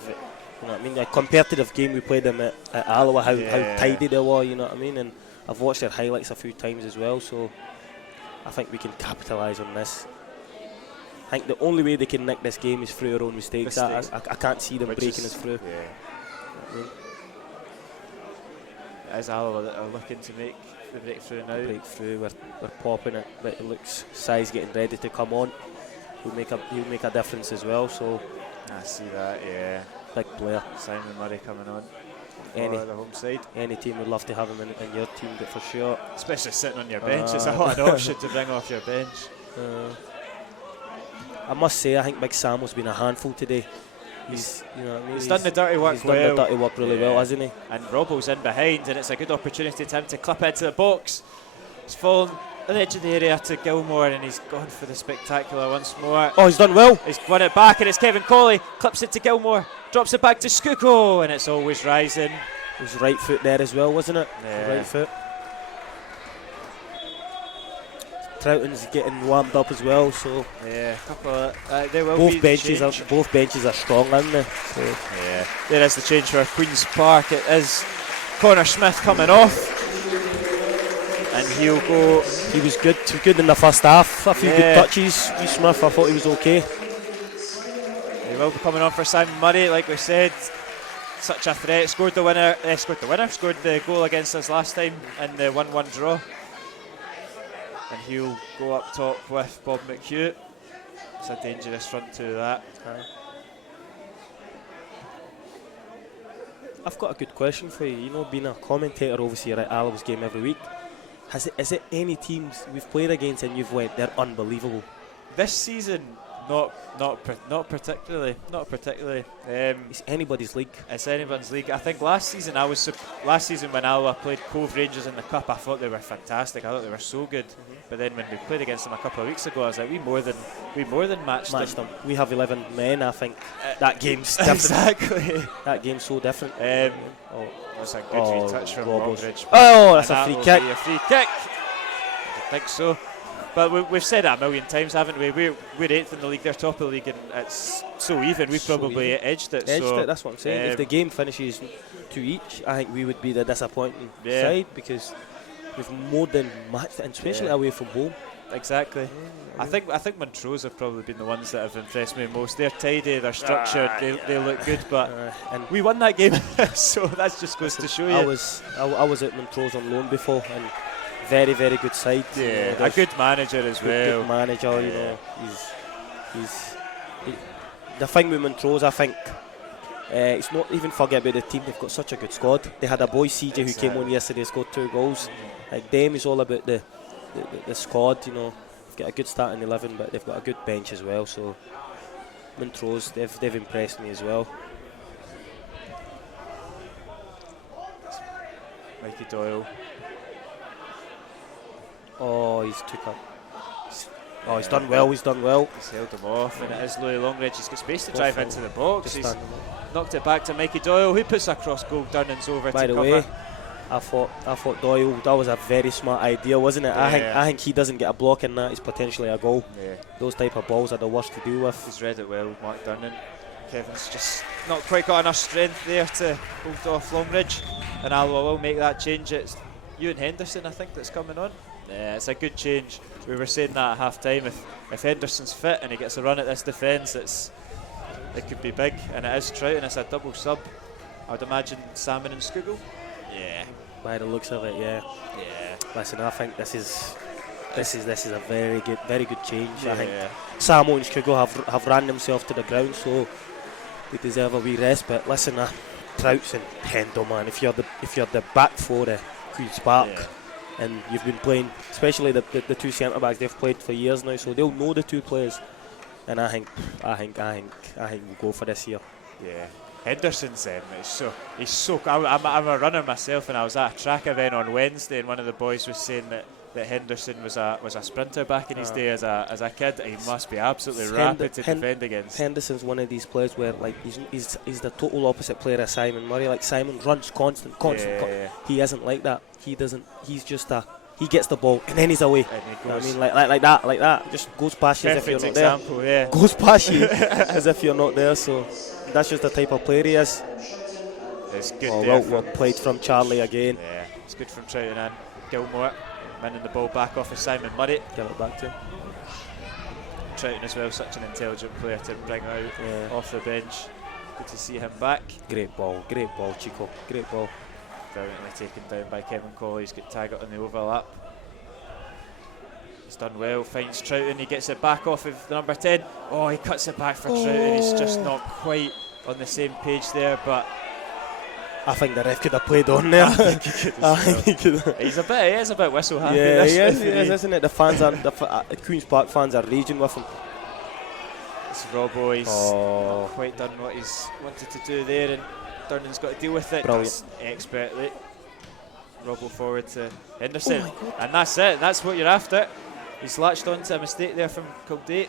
you know what I mean. A competitive game we played them at Alloa. How tidy they were. You know what I mean. And I've watched their highlights a few times as well. So I think we can capitalise on this. I think the only way they can nick this game is through their own mistakes. I can't see them breaking us through. Yeah. As Alloa are looking to make the breakthrough now. We're popping it. But it looks Si's getting ready to come on. He'll make a difference as well. So I see that. Yeah. Big player. Simon Murray coming on. For the home side. Any team would love to have him in your team, but for sure. Especially sitting on your bench. It's a hard option to bring off your bench. I must say, I think Big Samuel's been a handful today. He's done the dirty work well. He's done the dirty work really well, hasn't he? And Robbo's in behind, and it's a good opportunity to him to clip into the box. He's fallen on the edge of the area to Gilmore, and he's gone for the spectacular once more. Oh, he's done well. He's won it back, and it's Kevin Colley. Clips it to Gilmore, drops it back to Skuko, and it's always rising. His right foot there as well, wasn't it? Yeah. Right foot. Troughton's getting warmed up as well, so yeah, they will both benches are strong, aren't they? So. Yeah, there is the change for Queen's Park. It is Connor Smith coming off, and he'll go. He was good in the first half. A few good touches. Smith, I thought he was okay. He will be coming on for Simon Murray, like we said. Such a threat. Scored the goal against us last time in the 1-1 draw. And he'll go up top with Bob McHugh. It's a dangerous front to that. I've got a good question for you. You know, being a commentator, obviously you're at Alloa's game every week. Is it any teams we've played against and you've went, they're unbelievable? This season, not particularly. It's anybody's league. It's anyone's league. I think last season when Alloa played Cove Rangers in the Cup, I thought they were fantastic. I thought they were so good. But then when we played against them a couple of weeks ago, I was like, we more than matched them. We have 11 men. I think that game's different. Exactly. That game's so different. That's a good free touch from Aldridge. Oh, that's a free kick. A free kick. I think so. But we've said that a million times, haven't we? We're 8th in the league, they're top of the league, and it's so even. We've probably edged it. That's what I'm saying. If the game finishes 2 each, I think we would be the disappointing side, because we've more than matched it, and especially away from home. Exactly. I think Montrose have probably been the ones that have impressed me most. They're tidy, they're structured, they look good, but and we won that game, so that just goes to show you. I was at Montrose on loan before, and very, very good side. Yeah, you know, a good manager as well. Good manager, you know. The thing with Montrose, I think, it's not even forget about the team. They've got such a good squad. They had a boy CJ who came on yesterday, scored 2 goals. Like them is all about the squad. You know, they've got a good starting 11, but they've got a good bench as well. So Montrose, they've impressed me as well. Mikey Doyle. Oh, he's took He's done well. He's done well. He's held him off, and it is Louis Longridge. He's got space to drive into the box. He's Just knocked it back to Mikey Doyle, who puts a cross goal. Durnan's over By to the cover. way, I thought Doyle, that was a very smart idea, wasn't it? Yeah. I think he doesn't get a block in that, it's potentially a goal. Yeah. Those type of balls are the worst to deal with. He's read it well, Mark Durnan. Kevin's just not quite got enough strength there to hold off Longridge, and Alloa will make that change. It's Ewan Henderson, I think, that's coming on. Yeah, it's a good change. We were saying that at half time. If Henderson's fit and he gets a run at this defence, it could be big, and it is Trout, and it's a double sub. I'd imagine Salmon and Skugel. Yeah. By the looks of it, yeah. Listen, I think this is a very good change. Yeah. I think Samo and Skugel have ran themselves to the ground, so they deserve a wee rest. But listen, Trouts and Hendo, man, if you're the back four of Queen's Park, and you've been playing, especially the two centre backs, they've played for years now, so they'll know the two players. And I think we'll go for this here. Yeah. Henderson's he's so I'm a runner myself, and I was at a track event on Wednesday, and one of the boys was saying that Henderson was a sprinter back in his day as a kid. He must be absolutely rapid to defend against. Henderson's one of these players where like he's the total opposite player of Simon Murray. Like Simon runs constant. He isn't like that. He doesn't. He's just he gets the ball and then he's away. And he I goes, mean, like that. Just goes past you as if you're not example, there. Goes past you as if you're not there. So that's just the type of player he is. It's good. Well played from Charlie again. Yeah, it's good from Troughton and Gilmore. Winning the ball back off of Simon Murray. Give it back to him. Troughton as well, such an intelligent player to bring out off the bench. Good to see him back. Great ball, Chico. Great ball. Brilliantly taken down by Kevin Colley. He's got Taggart on the overlap. He's done well, finds Troughton, he gets it back off of the number 10. Oh, he cuts it back for Troughton. He's just not quite on the same page there, but I think the ref could have played on there. I think he could have. He is a bit whistle happy. Yeah, he is, isn't it? The fans are, the Queen's Park fans are raging with him. It's Robbo, he's not quite done what he's wanted to do there, and Durnan's got to deal with it. Brilliant. Expertly. Robbo forward to Henderson. And that's it, that's what you're after. He's latched onto a mistake there from Kildate.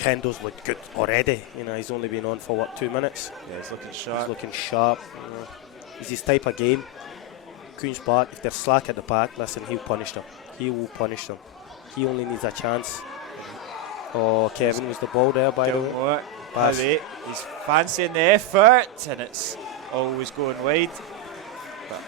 Hendo's looked good already. You know, he's only been on for 2 minutes. Yeah, he's looking sharp. You know. It's his type of game. Queen's Park, if they're slack at the back, listen, he'll punish them. He will punish them. He only needs a chance. Oh, Kevin was the ball there, by the way. He's fancying the effort, and it's always going wide. But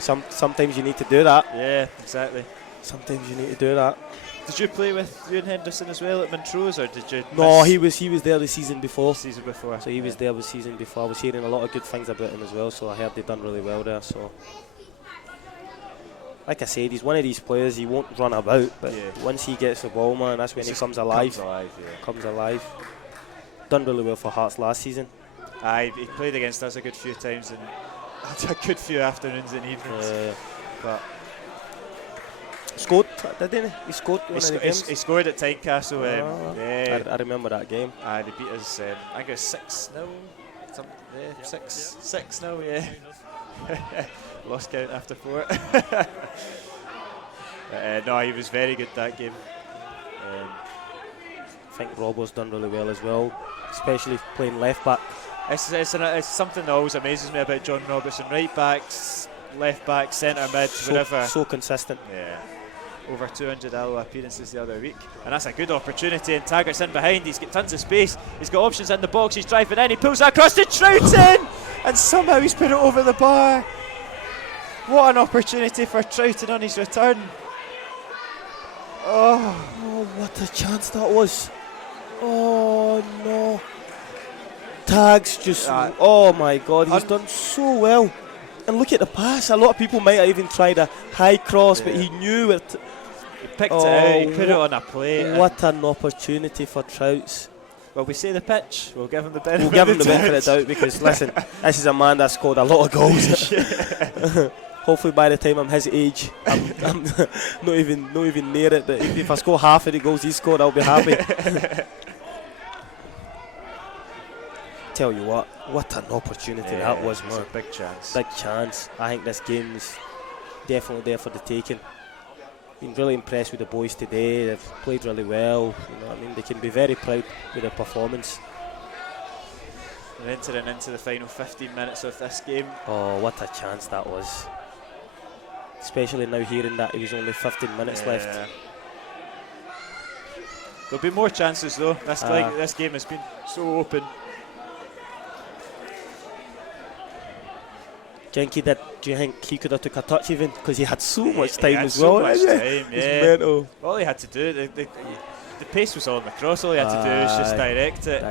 sometimes you need to do that. Yeah, exactly. Sometimes you need to do that. Did you play with Ewan Henderson as well at Montrose, or did you? No, he was there the season before. So he was there the season before. I was hearing a lot of good things about him as well, so I heard they've done really well there. So, like I said, he's one of these players. He won't run about, but once he gets the ball, man, that's when he comes alive. Comes alive. Done really well for Hearts last season. He played against us a good few times and had a good few afternoons and evenings. But scored, didn't he? He scored one of the games. He scored at Tynecastle. I remember that game. They beat us, I think it was 6-0. 6-0, yeah. Lost count after 4. No, he was very good that game. I think Robbo's done really well as well, especially playing left back. It's something that always amazes me about John Robertson. Right backs, left back, centre mid, whatever. So consistent. Yeah. Over 200 Alloa appearances the other week, and that's a good opportunity. And Taggart's in behind. He's got tons of space. He's got options in the box. He's driving in. He pulls that across to Troughton, and somehow he's put it over the bar. What an opportunity for Troughton on his return. Oh, what a chance that was. Oh no. Tags just, oh my God, he's done so well. And look at the pass. A lot of people might have even tried a high cross, but he knew it. He picked it out, he put it on a plate. What an opportunity for Trouts. Well, we say the pitch. We'll give him the benefit of the doubt because, listen, this is a man that scored a lot of goals. Hopefully by the time I'm his age, I'm not even near it. But if I score half of the goals he scored, I'll be happy. Tell you what an opportunity that was, man. A big chance. Big chance. I think this game is definitely there for the taking. been really impressed with the boys today. They've played really well. You know what I mean? They can be very proud with their performance. We're entering into the final 15 minutes of this game. Oh, what a chance that was. Especially now hearing that it was only 15 minutes left. There'll be more chances though. This game has been so open. Jenky, do you think he could have took a touch even? Because he had so much time as so well. Much time, It's mental. All he had to do, the pace was on the cross. All he had to do was just direct it.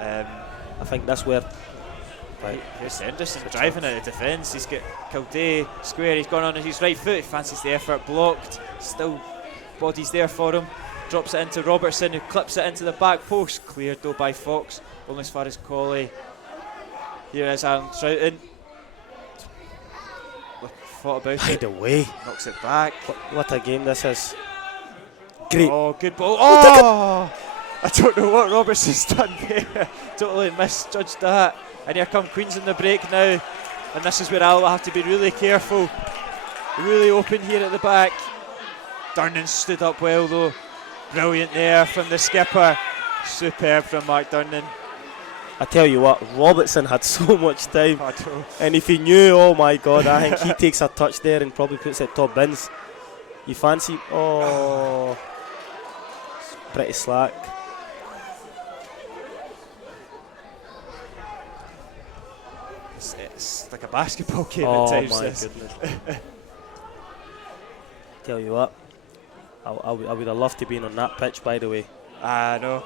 I think that's where. Here's Henderson driving at the defence. He's got Kildare square. He's gone on his right foot. He fancies the effort, blocked. Still, bodies there for him. Drops it into Robertson, who clips it into the back post. Cleared though by Fox, only as far as Colley. Here is Alan Troughton. Thought about it. Away. Knocks it back. What a game this is. Great. Oh, good ball. Oh! I don't know what Robertson's done there. Totally misjudged that. And here come Queens in the break now. And this is where Alloa have to be really careful. Really open here at the back. Durnan stood up well though. Brilliant there from the skipper. Superb from Mark Durnan. I tell you what, Robertson had so much time. And if he knew, oh my God, I think he takes a touch there and probably puts it top bins. You fancy? Oh, it's pretty slack. It's like a basketball game at times. Oh my goodness. Tell you what, I would have loved to be on that pitch, by the way. No.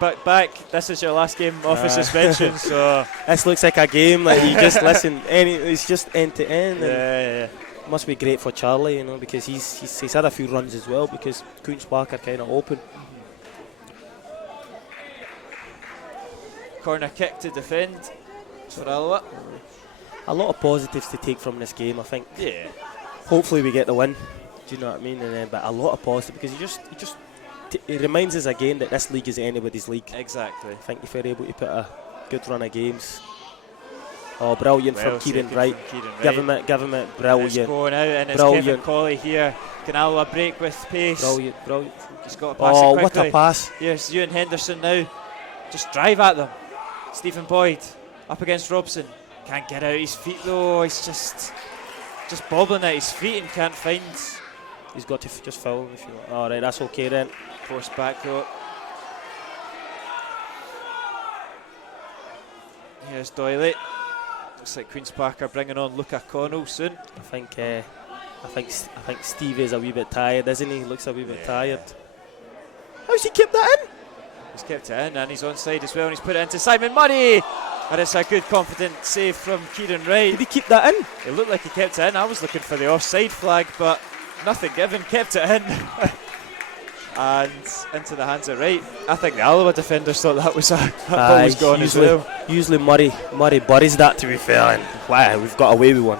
But back, this is your last game off of suspension, so this looks like a game that you just listen. It's just end to end. Yeah. Must be great for Charlie, you know, because he's had a few runs as well because Queen's Park are kind of open. Corner kick to defend for Alloa. A lot of positives to take from this game, I think. Yeah. Hopefully we get the win. Do you know what I mean? But a lot of positives because it reminds us again that this league is anybody's league. Exactly. I think if we're able to put a good run of games. Oh, brilliant from Kieran Wright. Give him it, brilliant. It's going out and it's Kevin Colley here. Can Alloa break with pace? Brilliant. He's got to pass it quickly. What a pass. Here's Ewan Henderson now. Just drive at them. Stephen Boyd up against Robson. Can't get out his feet though. He's just bobbling at his feet and can't find. He's got to just foul if you want. All right, that's okay then. Forced back though. Here's Doyley. Looks like Queen's Park are bringing on Luca Connell soon. I think Steve is a wee bit tired, isn't he? Looks a wee bit tired. How's he kept that in? He's kept it in and he's onside as well and he's put it into Simon Murray. And it's a good confident save from Kieran Wright. Did he keep that in? It looked like he kept it in. I was looking for the offside flag, but nothing given. Kept it in. And into the hands of Wright. I think the Alloa defenders thought that ball was gone as well. Usually Murray buries that, to be fair, and wow, we've got away with one.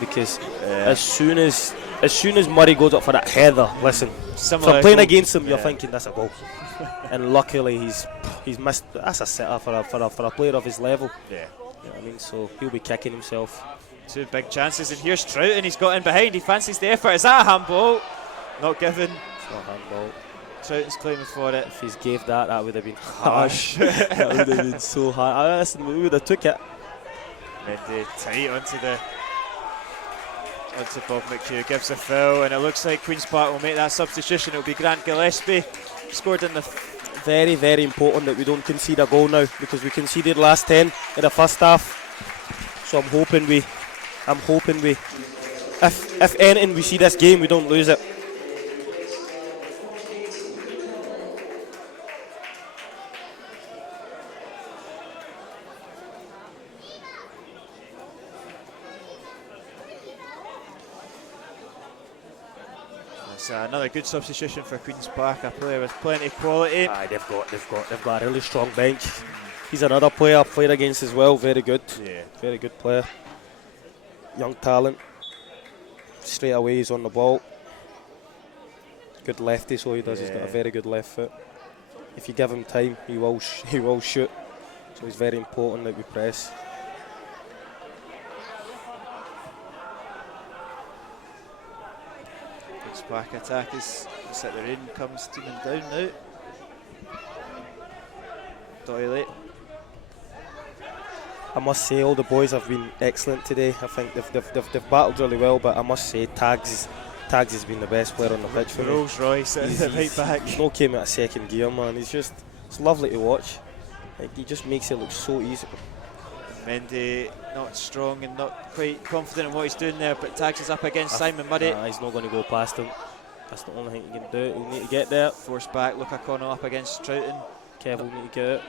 Because as soon as Murray goes up for that header, listen, from playing against him, you're thinking that's a goal. And luckily he's missed. That's a setup for a player of his level. Yeah. You know what I mean? So he'll be kicking himself. Two big chances, and here's Troughton. He's got in behind. He fancies the effort. Is that a handball? Not given. It's not a handball. Troughton's claiming for it. If he's gave that would have been harsh. That would have been so hard. Listen, we would have took it. Mendy tight onto Bob McHugh. Gives a foul, and it looks like Queen's Park will make that substitution. It'll be Grant Gillespie. Scored in the very, very important that we don't concede a goal now, because we conceded last 10 in the first half. So I'm hoping we if anything, we see this game, we don't lose it. Another good substitution for Queen's Park, a player with plenty of quality. They've got a really strong bench. He's another player I've played against as well. Very good. Yeah. Very good player. Young talent. Straight away he's on the ball. Good lefty, so he does. Yeah. He's got a very good left foot. If you give him time, he will shoot. So it's very important that we press. This back attack is at the rain, comes teaming down now. Doyle. I must say, all the boys have been excellent today. I think they've battled really well, but I must say, Tags has been the best player on the pitch for me. Rolls Royce at the right back. He's not came out of second gear, man. It's lovely to watch. Like, he just makes it look so easy. Mendy not strong and not quite confident in what he's doing there, but Tags is up against Simon Murray. Nah, he's not going to go past him. That's the only thing he can do. He'll need to get there. Force back, Luca Connell up against Troughton. Kev will need to get it.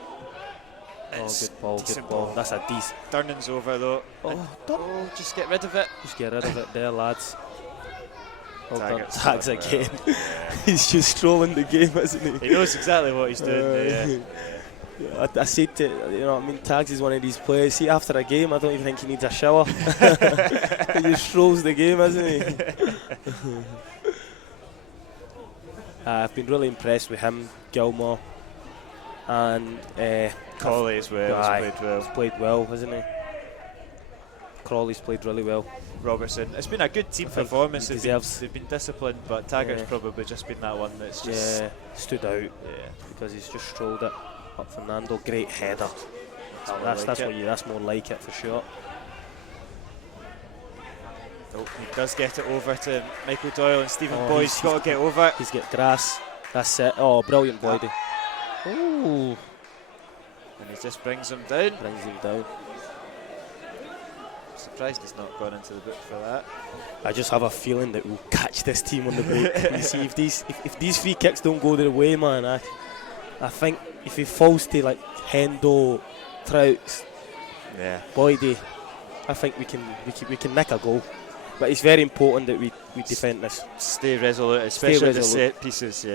Oh, good ball. That's a decent. Durnan's over though. Just get rid of it. Just get rid of it there, lads. Tags again. He's just strolling the game, isn't he? He knows exactly what he's doing. I said to you know what I mean, Tags is one of these players. See, after a game, I don't even think he needs a shower. He just strolls the game, isn't he? I've been really impressed with him, Gilmore, and Cawley as well. He's played well, hasn't he? Crawley's played really well. Robertson. It's been a good team performance. They've been disciplined, but Taggart's probably just been that one that's just stood out. Because he's just strolled it up. Fernando, great header. That's more like it for sure. Oh, he does get it over to Michael Doyle, and Stephen Boyd's got to get over it. He's got grass. That's it. Oh, brilliant, Boydie. Oh. And he just brings him down. Surprised he's not gone into the book for that. I just have a feeling that we'll catch this team on the break. You see, if these free kicks don't go their way, man, I think if he falls to like Hendo, Trouts, Boydie, I think we can nick a goal. But it's very important that we defend this. Stay resolute, especially the set pieces.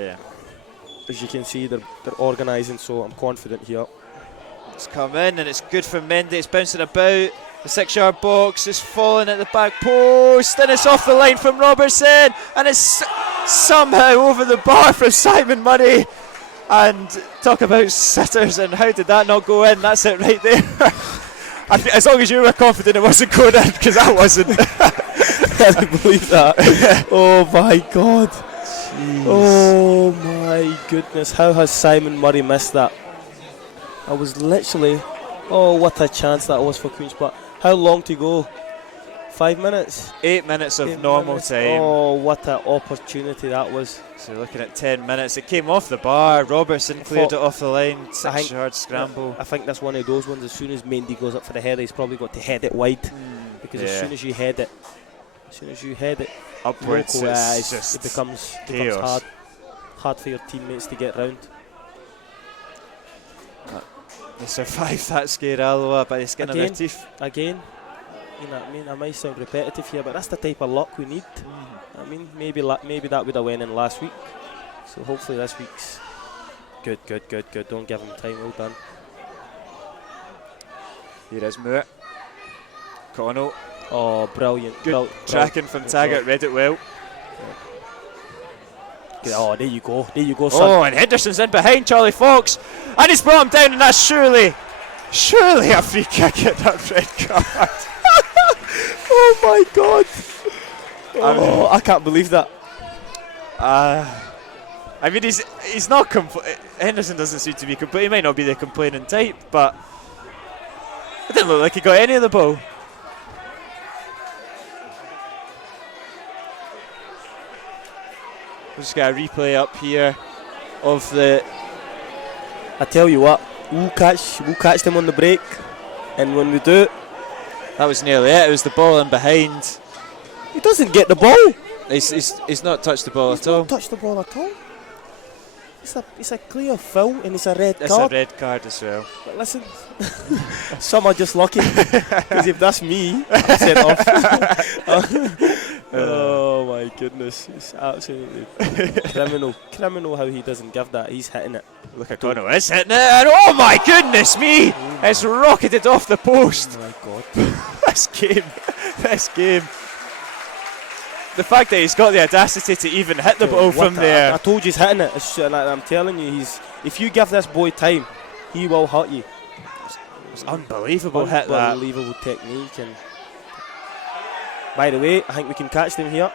As you can see, they're organising, so I'm confident here. It's come in and it's good for Mendy. It's bouncing about. The 6-yard box is falling at the back post, and it's off the line from Robertson, and it's somehow over the bar from Simon Murray. And talk about sitters, and how did that not go in? That's it right there. As long as you were confident it wasn't going in, because I wasn't. I can't believe that. Oh my God. Jeez. Oh my goodness. How has Simon Murray missed that? I was literally, what a chance that was for Queen's Park. How long to go? 5 minutes? 8 minutes of normal time. Oh, what an opportunity that was. So you're looking at 10 minutes. It came off the bar. Robertson cleared it off the line. 6-yard scramble. I think that's one of those ones. As soon as Mendy goes up for the header, he's probably got to head it wide. Because as soon as you head it upwards, it becomes hard for your teammates to get round. They survived that scare, Alloa, by the skin of their teeth. Again, you know what I mean? I might sound repetitive here, but that's the type of luck we need. I mean, maybe that would have went in last week. So hopefully this week's good. Don't give him time. Well done. Here is Moore. Connell. Oh, brilliant. Good tracking from Taggart. Read it well. Oh, there you go, son. Oh, and Henderson's in behind Charlie Fox, and he's brought him down, and that's surely a free kick at that red card. Oh my God! Oh, I can't believe that. I mean, he's not Henderson doesn't seem to be complaining. He might not be the complaining type, but it didn't look like he got any of the ball. We've just got a replay up here of the. I tell you what, we'll catch them on the break, and when we do, that was nearly it. It was the ball in behind. He doesn't get the ball. He's not touched the ball at all. Touched the ball at all. It's a clear foul, and it's a red card. It's a red card as well. But listen, some are just lucky, because if that's me, I'm sent off. Oh my goodness, it's absolutely criminal how he doesn't give that. He's hitting it. Look at Connell is hitting it, and oh my goodness me, it's rocketed off the post. Oh my God. This game. The fact that he's got the audacity to even hit the ball from there. I told you he's hitting it. I'm telling you, if you give this boy time, he will hurt you. It's unbelievable hit that. Unbelievable technique. And by the way, I think we can catch them here.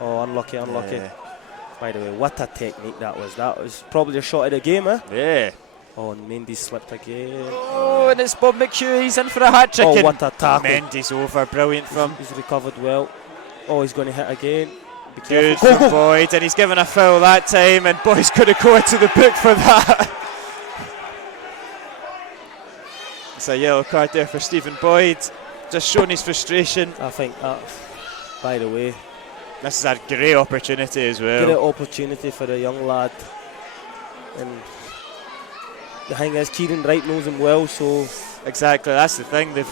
Oh, unlucky. Yeah. By the way, what a technique that was. That was probably a shot of the game, eh? Yeah. Oh, and Mendy slipped again. Oh, and it's Bob McHugh. He's in for a hat trick. Oh, what a tackle. Mendy's over. Brilliant from. He's recovered well. Oh, he's going to hit again. Be Good careful. from Boyd, and he's given a foul that time, and Boyd's going to go into the book for that. It's a yellow card there for Stephen Boyd, just showing his frustration. I think that, by the way, this is a great opportunity as well. great opportunity for the young lad. And the thing is, Kieran Wright knows him well, so Exactly, that's the thing. They've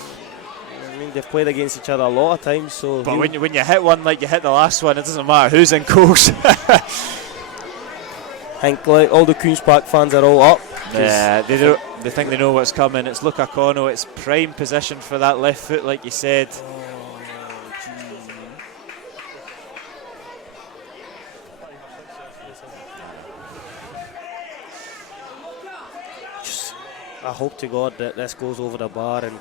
played against each other a lot of times. So, but when you hit one like you hit the last one, it doesn't matter who's in goals. I think like all the Queen's Park fans are all up. Yeah, they think they know what's coming. It's Luca Cono. It's prime position for that left foot, like you said. I hope to God that this goes over the bar. And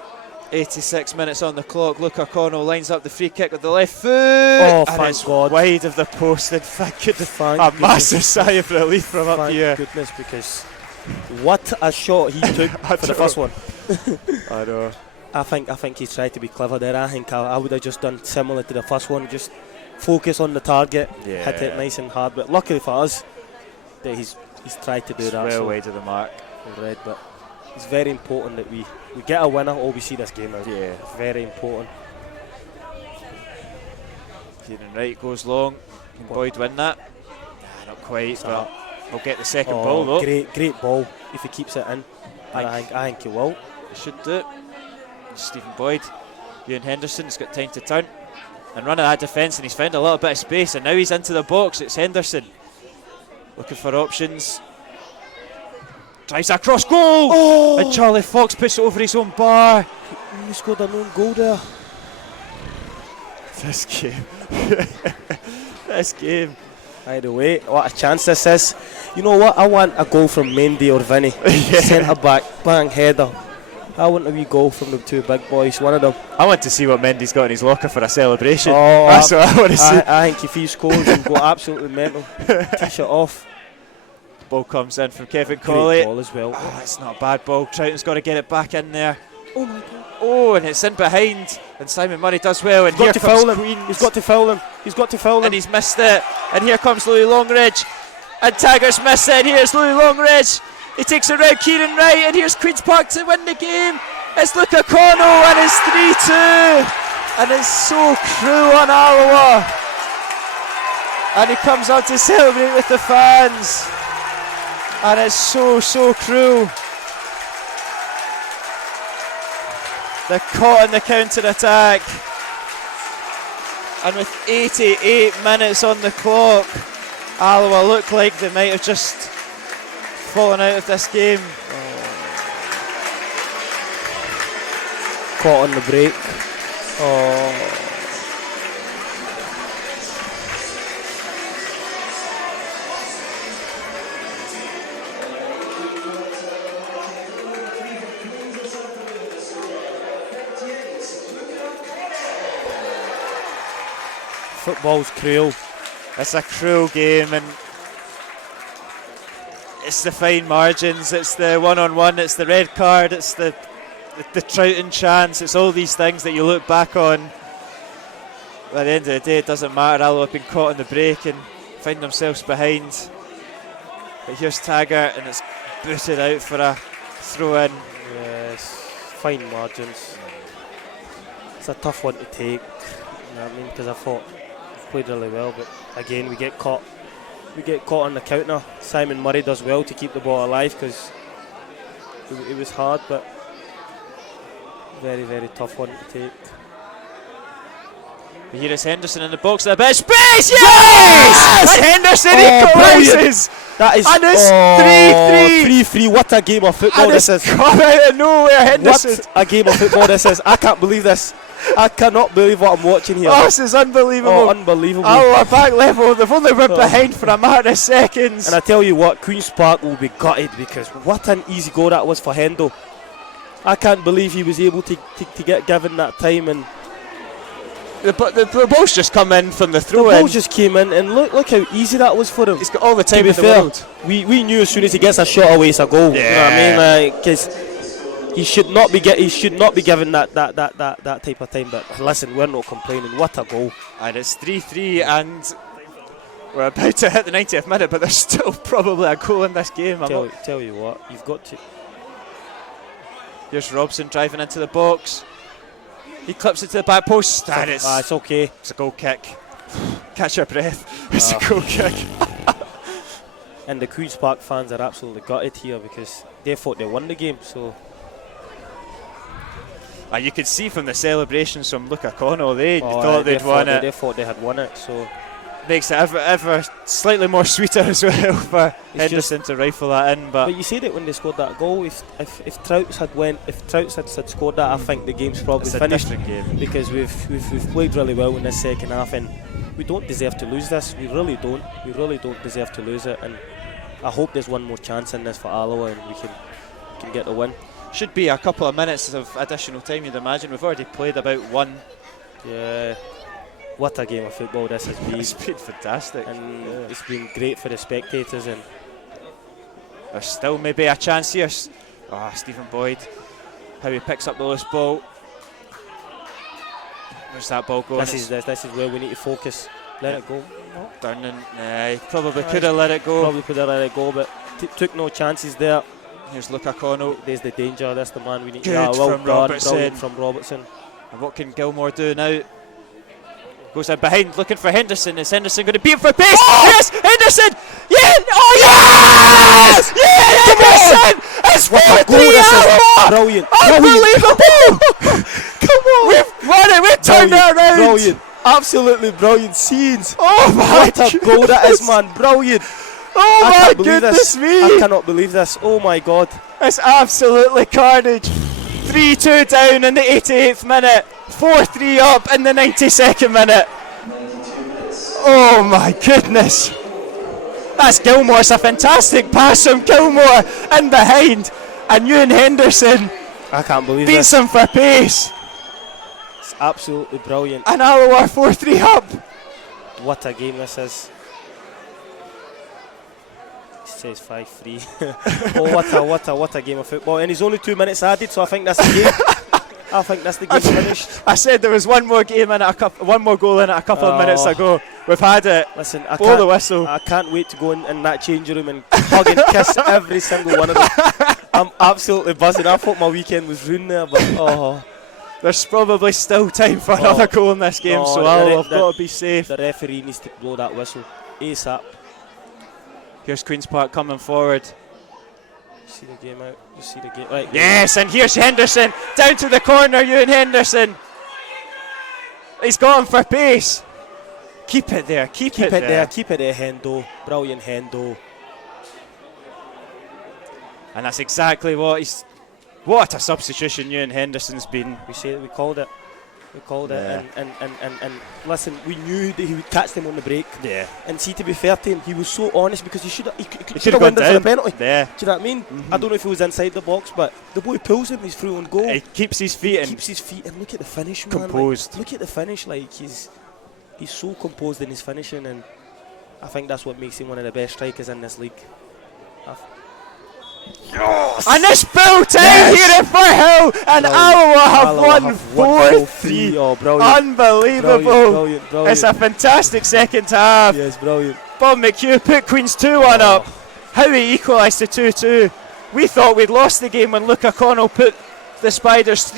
86 minutes on the clock. Luca Cono lines up the free kick with the left foot. Oh, and thank it's God. wide of the post. And thank goodness, Thank a goodness. massive sigh of relief from up Thank here. goodness, because what a shot he took for the first one. I know. I think he tried to be clever there. I think I would have just done similar to the first one, just focus on the target, hit it nice and hard. But luckily for us, that he's tried to do It's that. well So wide of the mark. red, but it's very important that we get a winner or we see this game out. Yeah. It's very important. Kieran Wright goes long. Can Boyd win that? Nah, not quite, but we'll get the second ball though. Great ball if he keeps it in. And I think he will. He should do it. Stephen Boyd, Ewan Henderson's got time to turn and run at that defence, and he's found a little bit of space, and now he's into the box. It's Henderson looking for options. Drives across goal, and Charlie Fox puts it over his own bar. He scored an own goal there. This game. This game. By the way, what a chance this is. You know what? I want a goal from Mendy or Vinny. Centre back, bang, header. I want a wee goal from the two big boys, one of them. I want to see what Mendy's got in his locker for a celebration. Oh, that's what I want to see. I think if he scores, he'll go absolutely mental. T-shirt off. Ball comes in from Kevin Colley. Great ball as well. Oh, it's not a bad ball. Troughton's got to get it back in there. Oh my God. Oh, and it's in behind, and Simon Murray does well. And He's here got to comes foul him. Queens. He's got to foul him. He's got to foul him. And he's missed it. And here comes Louis Longridge. And Taggart's missed it. And here's Louis Longridge. He takes it round Kieran Wright. And here's Queen's Park to win the game. It's Luca Cono, and it's 3-2. And it's so cruel on Alloa. And he comes out to celebrate with the fans. And it's so cruel. They're caught in the counter-attack. And with 88 minutes on the clock, Alloa look like they might have just fallen out of this game. Caught on the break. Oh. Football's cruel. It's a cruel game, and it's the fine margins, it's the one-on-one, it's the red card, it's the Troughton chance, it's all these things that you look back on. At the end of the day, it doesn't matter. Alloa have been caught on the break and find themselves behind. But here's Taggart, and it's booted out for a throw-in. Yes, fine margins. It's a tough one to take. You know what I mean? Because I thought we played really well, but again we get caught. We get caught on the counter. Simon Murray does well to keep the ball alive because it was hard, but very tough one to take. But here is Henderson in the box, the best space. Yes! And Henderson equalises. That is, and it's 3-3. 3-3. What a game of football this is. Come out of nowhere, Henderson. What a game of football this is. I can't believe this. I cannot believe what I'm watching here. Oh, this is unbelievable. Oh, unbelievable. Alloa back level. They've only been behind for a matter of seconds. And I tell you what, Queen's Park will be gutted because what an easy goal that was for Hendo. I can't believe he was able to get given that time, and the ball's just come in from the The throw ball in. just came in, and look how easy that was for him. He's got all the To time be in the fair, world. we knew as soon as he gets a shot away, it's a goal. You know what I mean? Like, 'cause he should not be given that type of time. But listen, we're not complaining. What a goal! And it's 3-3, and we're about to hit the 90th minute, but there's still probably a goal in this game. Tell you what, you've got to. Here's Robson driving into the box. He clips it to the back post, and It's okay. It's a goal kick. Catch your breath. It's a goal kick. And the Queen's Park fans are absolutely gutted here because they thought they won the game. So You could see from the celebrations from Luca Connell, they Oh, thought they'd won it. They thought they had won it. So Makes it ever slightly more sweeter as well for It's Henderson to rifle that in. But you said it when they scored that goal. If Trouts had scored that, I think the game's probably it's a finished. different game. Because we've played really well in this second half, and we don't deserve to lose this. We really don't. We really don't deserve to lose it. And I hope there's one more chance in this for Alloa, and we can get the win. Should be a couple of minutes of additional time, you'd imagine. We've already played about one. Yeah. What a game of football this has been. It's been fantastic. And it's been great for the spectators. And there's still maybe a chance here. Stephen Boyd, how he picks up the loose ball. Where's that ball going? this is where we need to focus. Let it go. No. Durnan, he probably could have let it go. Probably could have let it go, but took no chances there. Here's Luca Connell. There's the danger. That's the man we need. Good Well from done, Robertson. brilliant from Robertson. And what can Gilmore do now? Goes in behind, looking for Henderson. Is Henderson going to beat him for pace? Yes, Henderson! Yeah! Oh yes! Yeah, Henderson! It's 4-3 Alloa! Brilliant! Unbelievable! Come on! We've won it. We've turned it around. Brilliant! Absolutely brilliant scenes. Oh my What a goal that is, man! Brilliant! Oh I my can't believe goodness this. me! I cannot believe this. Oh my God! It's absolutely carnage. 3-2 down in the 88th minute. 4-3 up in the 92nd minute. Oh my goodness. That's Gilmore. It's a fantastic pass from Gilmore in behind. And Ewan Henderson I can't believe beats this. him for pace. It's absolutely brilliant. And Alloa are 4-3 up. What a game this is. It says 5-3. Oh, what a game of football. And he's only 2 minutes added, so I think that's the game. I think that's the game finished. I said there was one more game in it, one more goal in it a couple of minutes ago. We've had it. Listen, Blow the whistle. I can't wait to go in that changing room and hug and kiss every single one of them. I'm absolutely buzzing. I thought my weekend was ruined there, but there's probably still time for another goal in this game, so I've got to be safe. The referee needs to blow that whistle ASAP. Here's Queen's Park coming forward. See the game out. You see the game. Right. Yes, and here's Henderson down to the corner. Ewan Henderson. He's gone for pace. Keep it there. Keep it there. Keep it there, Hendo. Brilliant, Hendo. And that's exactly what a substitution Ewan Henderson's been. We called it. We called it. And listen, we knew that he would catch them on the break. Yeah. And see, to be fair to him, he was so honest because he should He have went down for the penalty. Yeah. Do you know what I mean? I don't know if he was inside the box, but the boy pulls him. He's through on goal. He keeps his feet in. And look at the finish, man. Composed. Like, look at the finish. Like he's so composed in his finishing, and I think that's what makes him one of the best strikers in this league. Yes. And it's built in here at Firhill, and Alloa have won 4-3. Oh, brilliant. Unbelievable. Brilliant. It's a fantastic second half. Yes, brilliant. Bob McHugh put Queen's 2-1 up. How he equalised to 2-2. We thought we'd lost the game when Luca Connell put the Spiders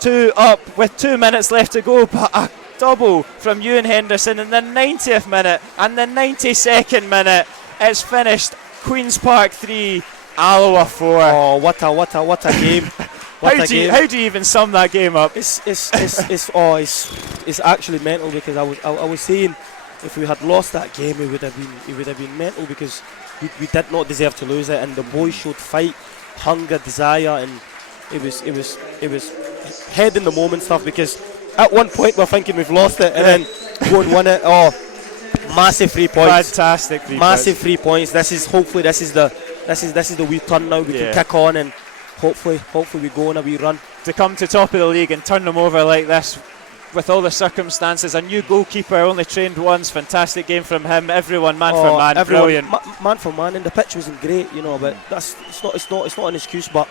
3-2 up with 2 minutes left to go, but a double from Ewan Henderson in the 90th minute and the 92nd minute. It's finished. Queen's Park 3, Alloa 4. Oh, what a game! How do you even sum that game up? It's actually mental because I was saying if we had lost that game it would have been mental because we did not deserve to lose it, and the boys showed fight, hunger, desire, and it was head in the moment stuff because at one point we're thinking we've lost it and then go and win it. Oh, massive 3 points! Fantastic 3 massive 3 points. This is the wee turn now. We can kick on and hopefully we go on a wee run. To come to top of the league and turn them over like this, with all the circumstances. A new goalkeeper, only trained once. Fantastic game from him. Everyone man for man, brilliant. Man for man, and the pitch wasn't great, you know. But it's not an excuse. But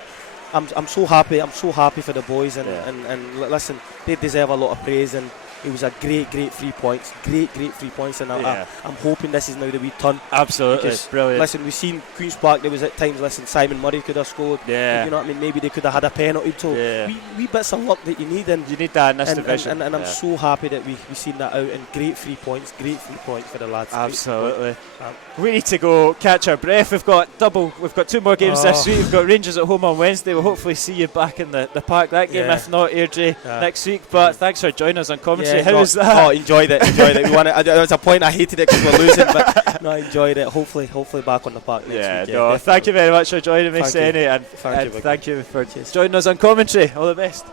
I'm so happy. I'm so happy for the boys, and listen, they deserve a lot of praise. And it was a great 3 points. Great 3 points, and I'm hoping this is now the wee turn. Absolutely, because, brilliant. Listen, we've seen Queen's Park. There was at times, Simon Murray could have scored. Yeah. You know what I mean? Maybe they could have had a penalty. So wee bits of luck that you need, and you need that in this division. And I'm so happy that we've seen that out. And great 3 points. Great 3 points for the lads. Absolutely. We need to go catch our breath. We've got 2 more games this week. We've got Rangers at home on Wednesday. We'll hopefully see you back in the park that game, if not Airdrie next week. But thanks for joining us on commentary. How was that? Oh, enjoyed it. There was a point I hated it because we're losing, but no, I enjoyed it. Hopefully back on the park next week. Thank you very much for joining me, Senny, and thank you for joining us on commentary. All the best.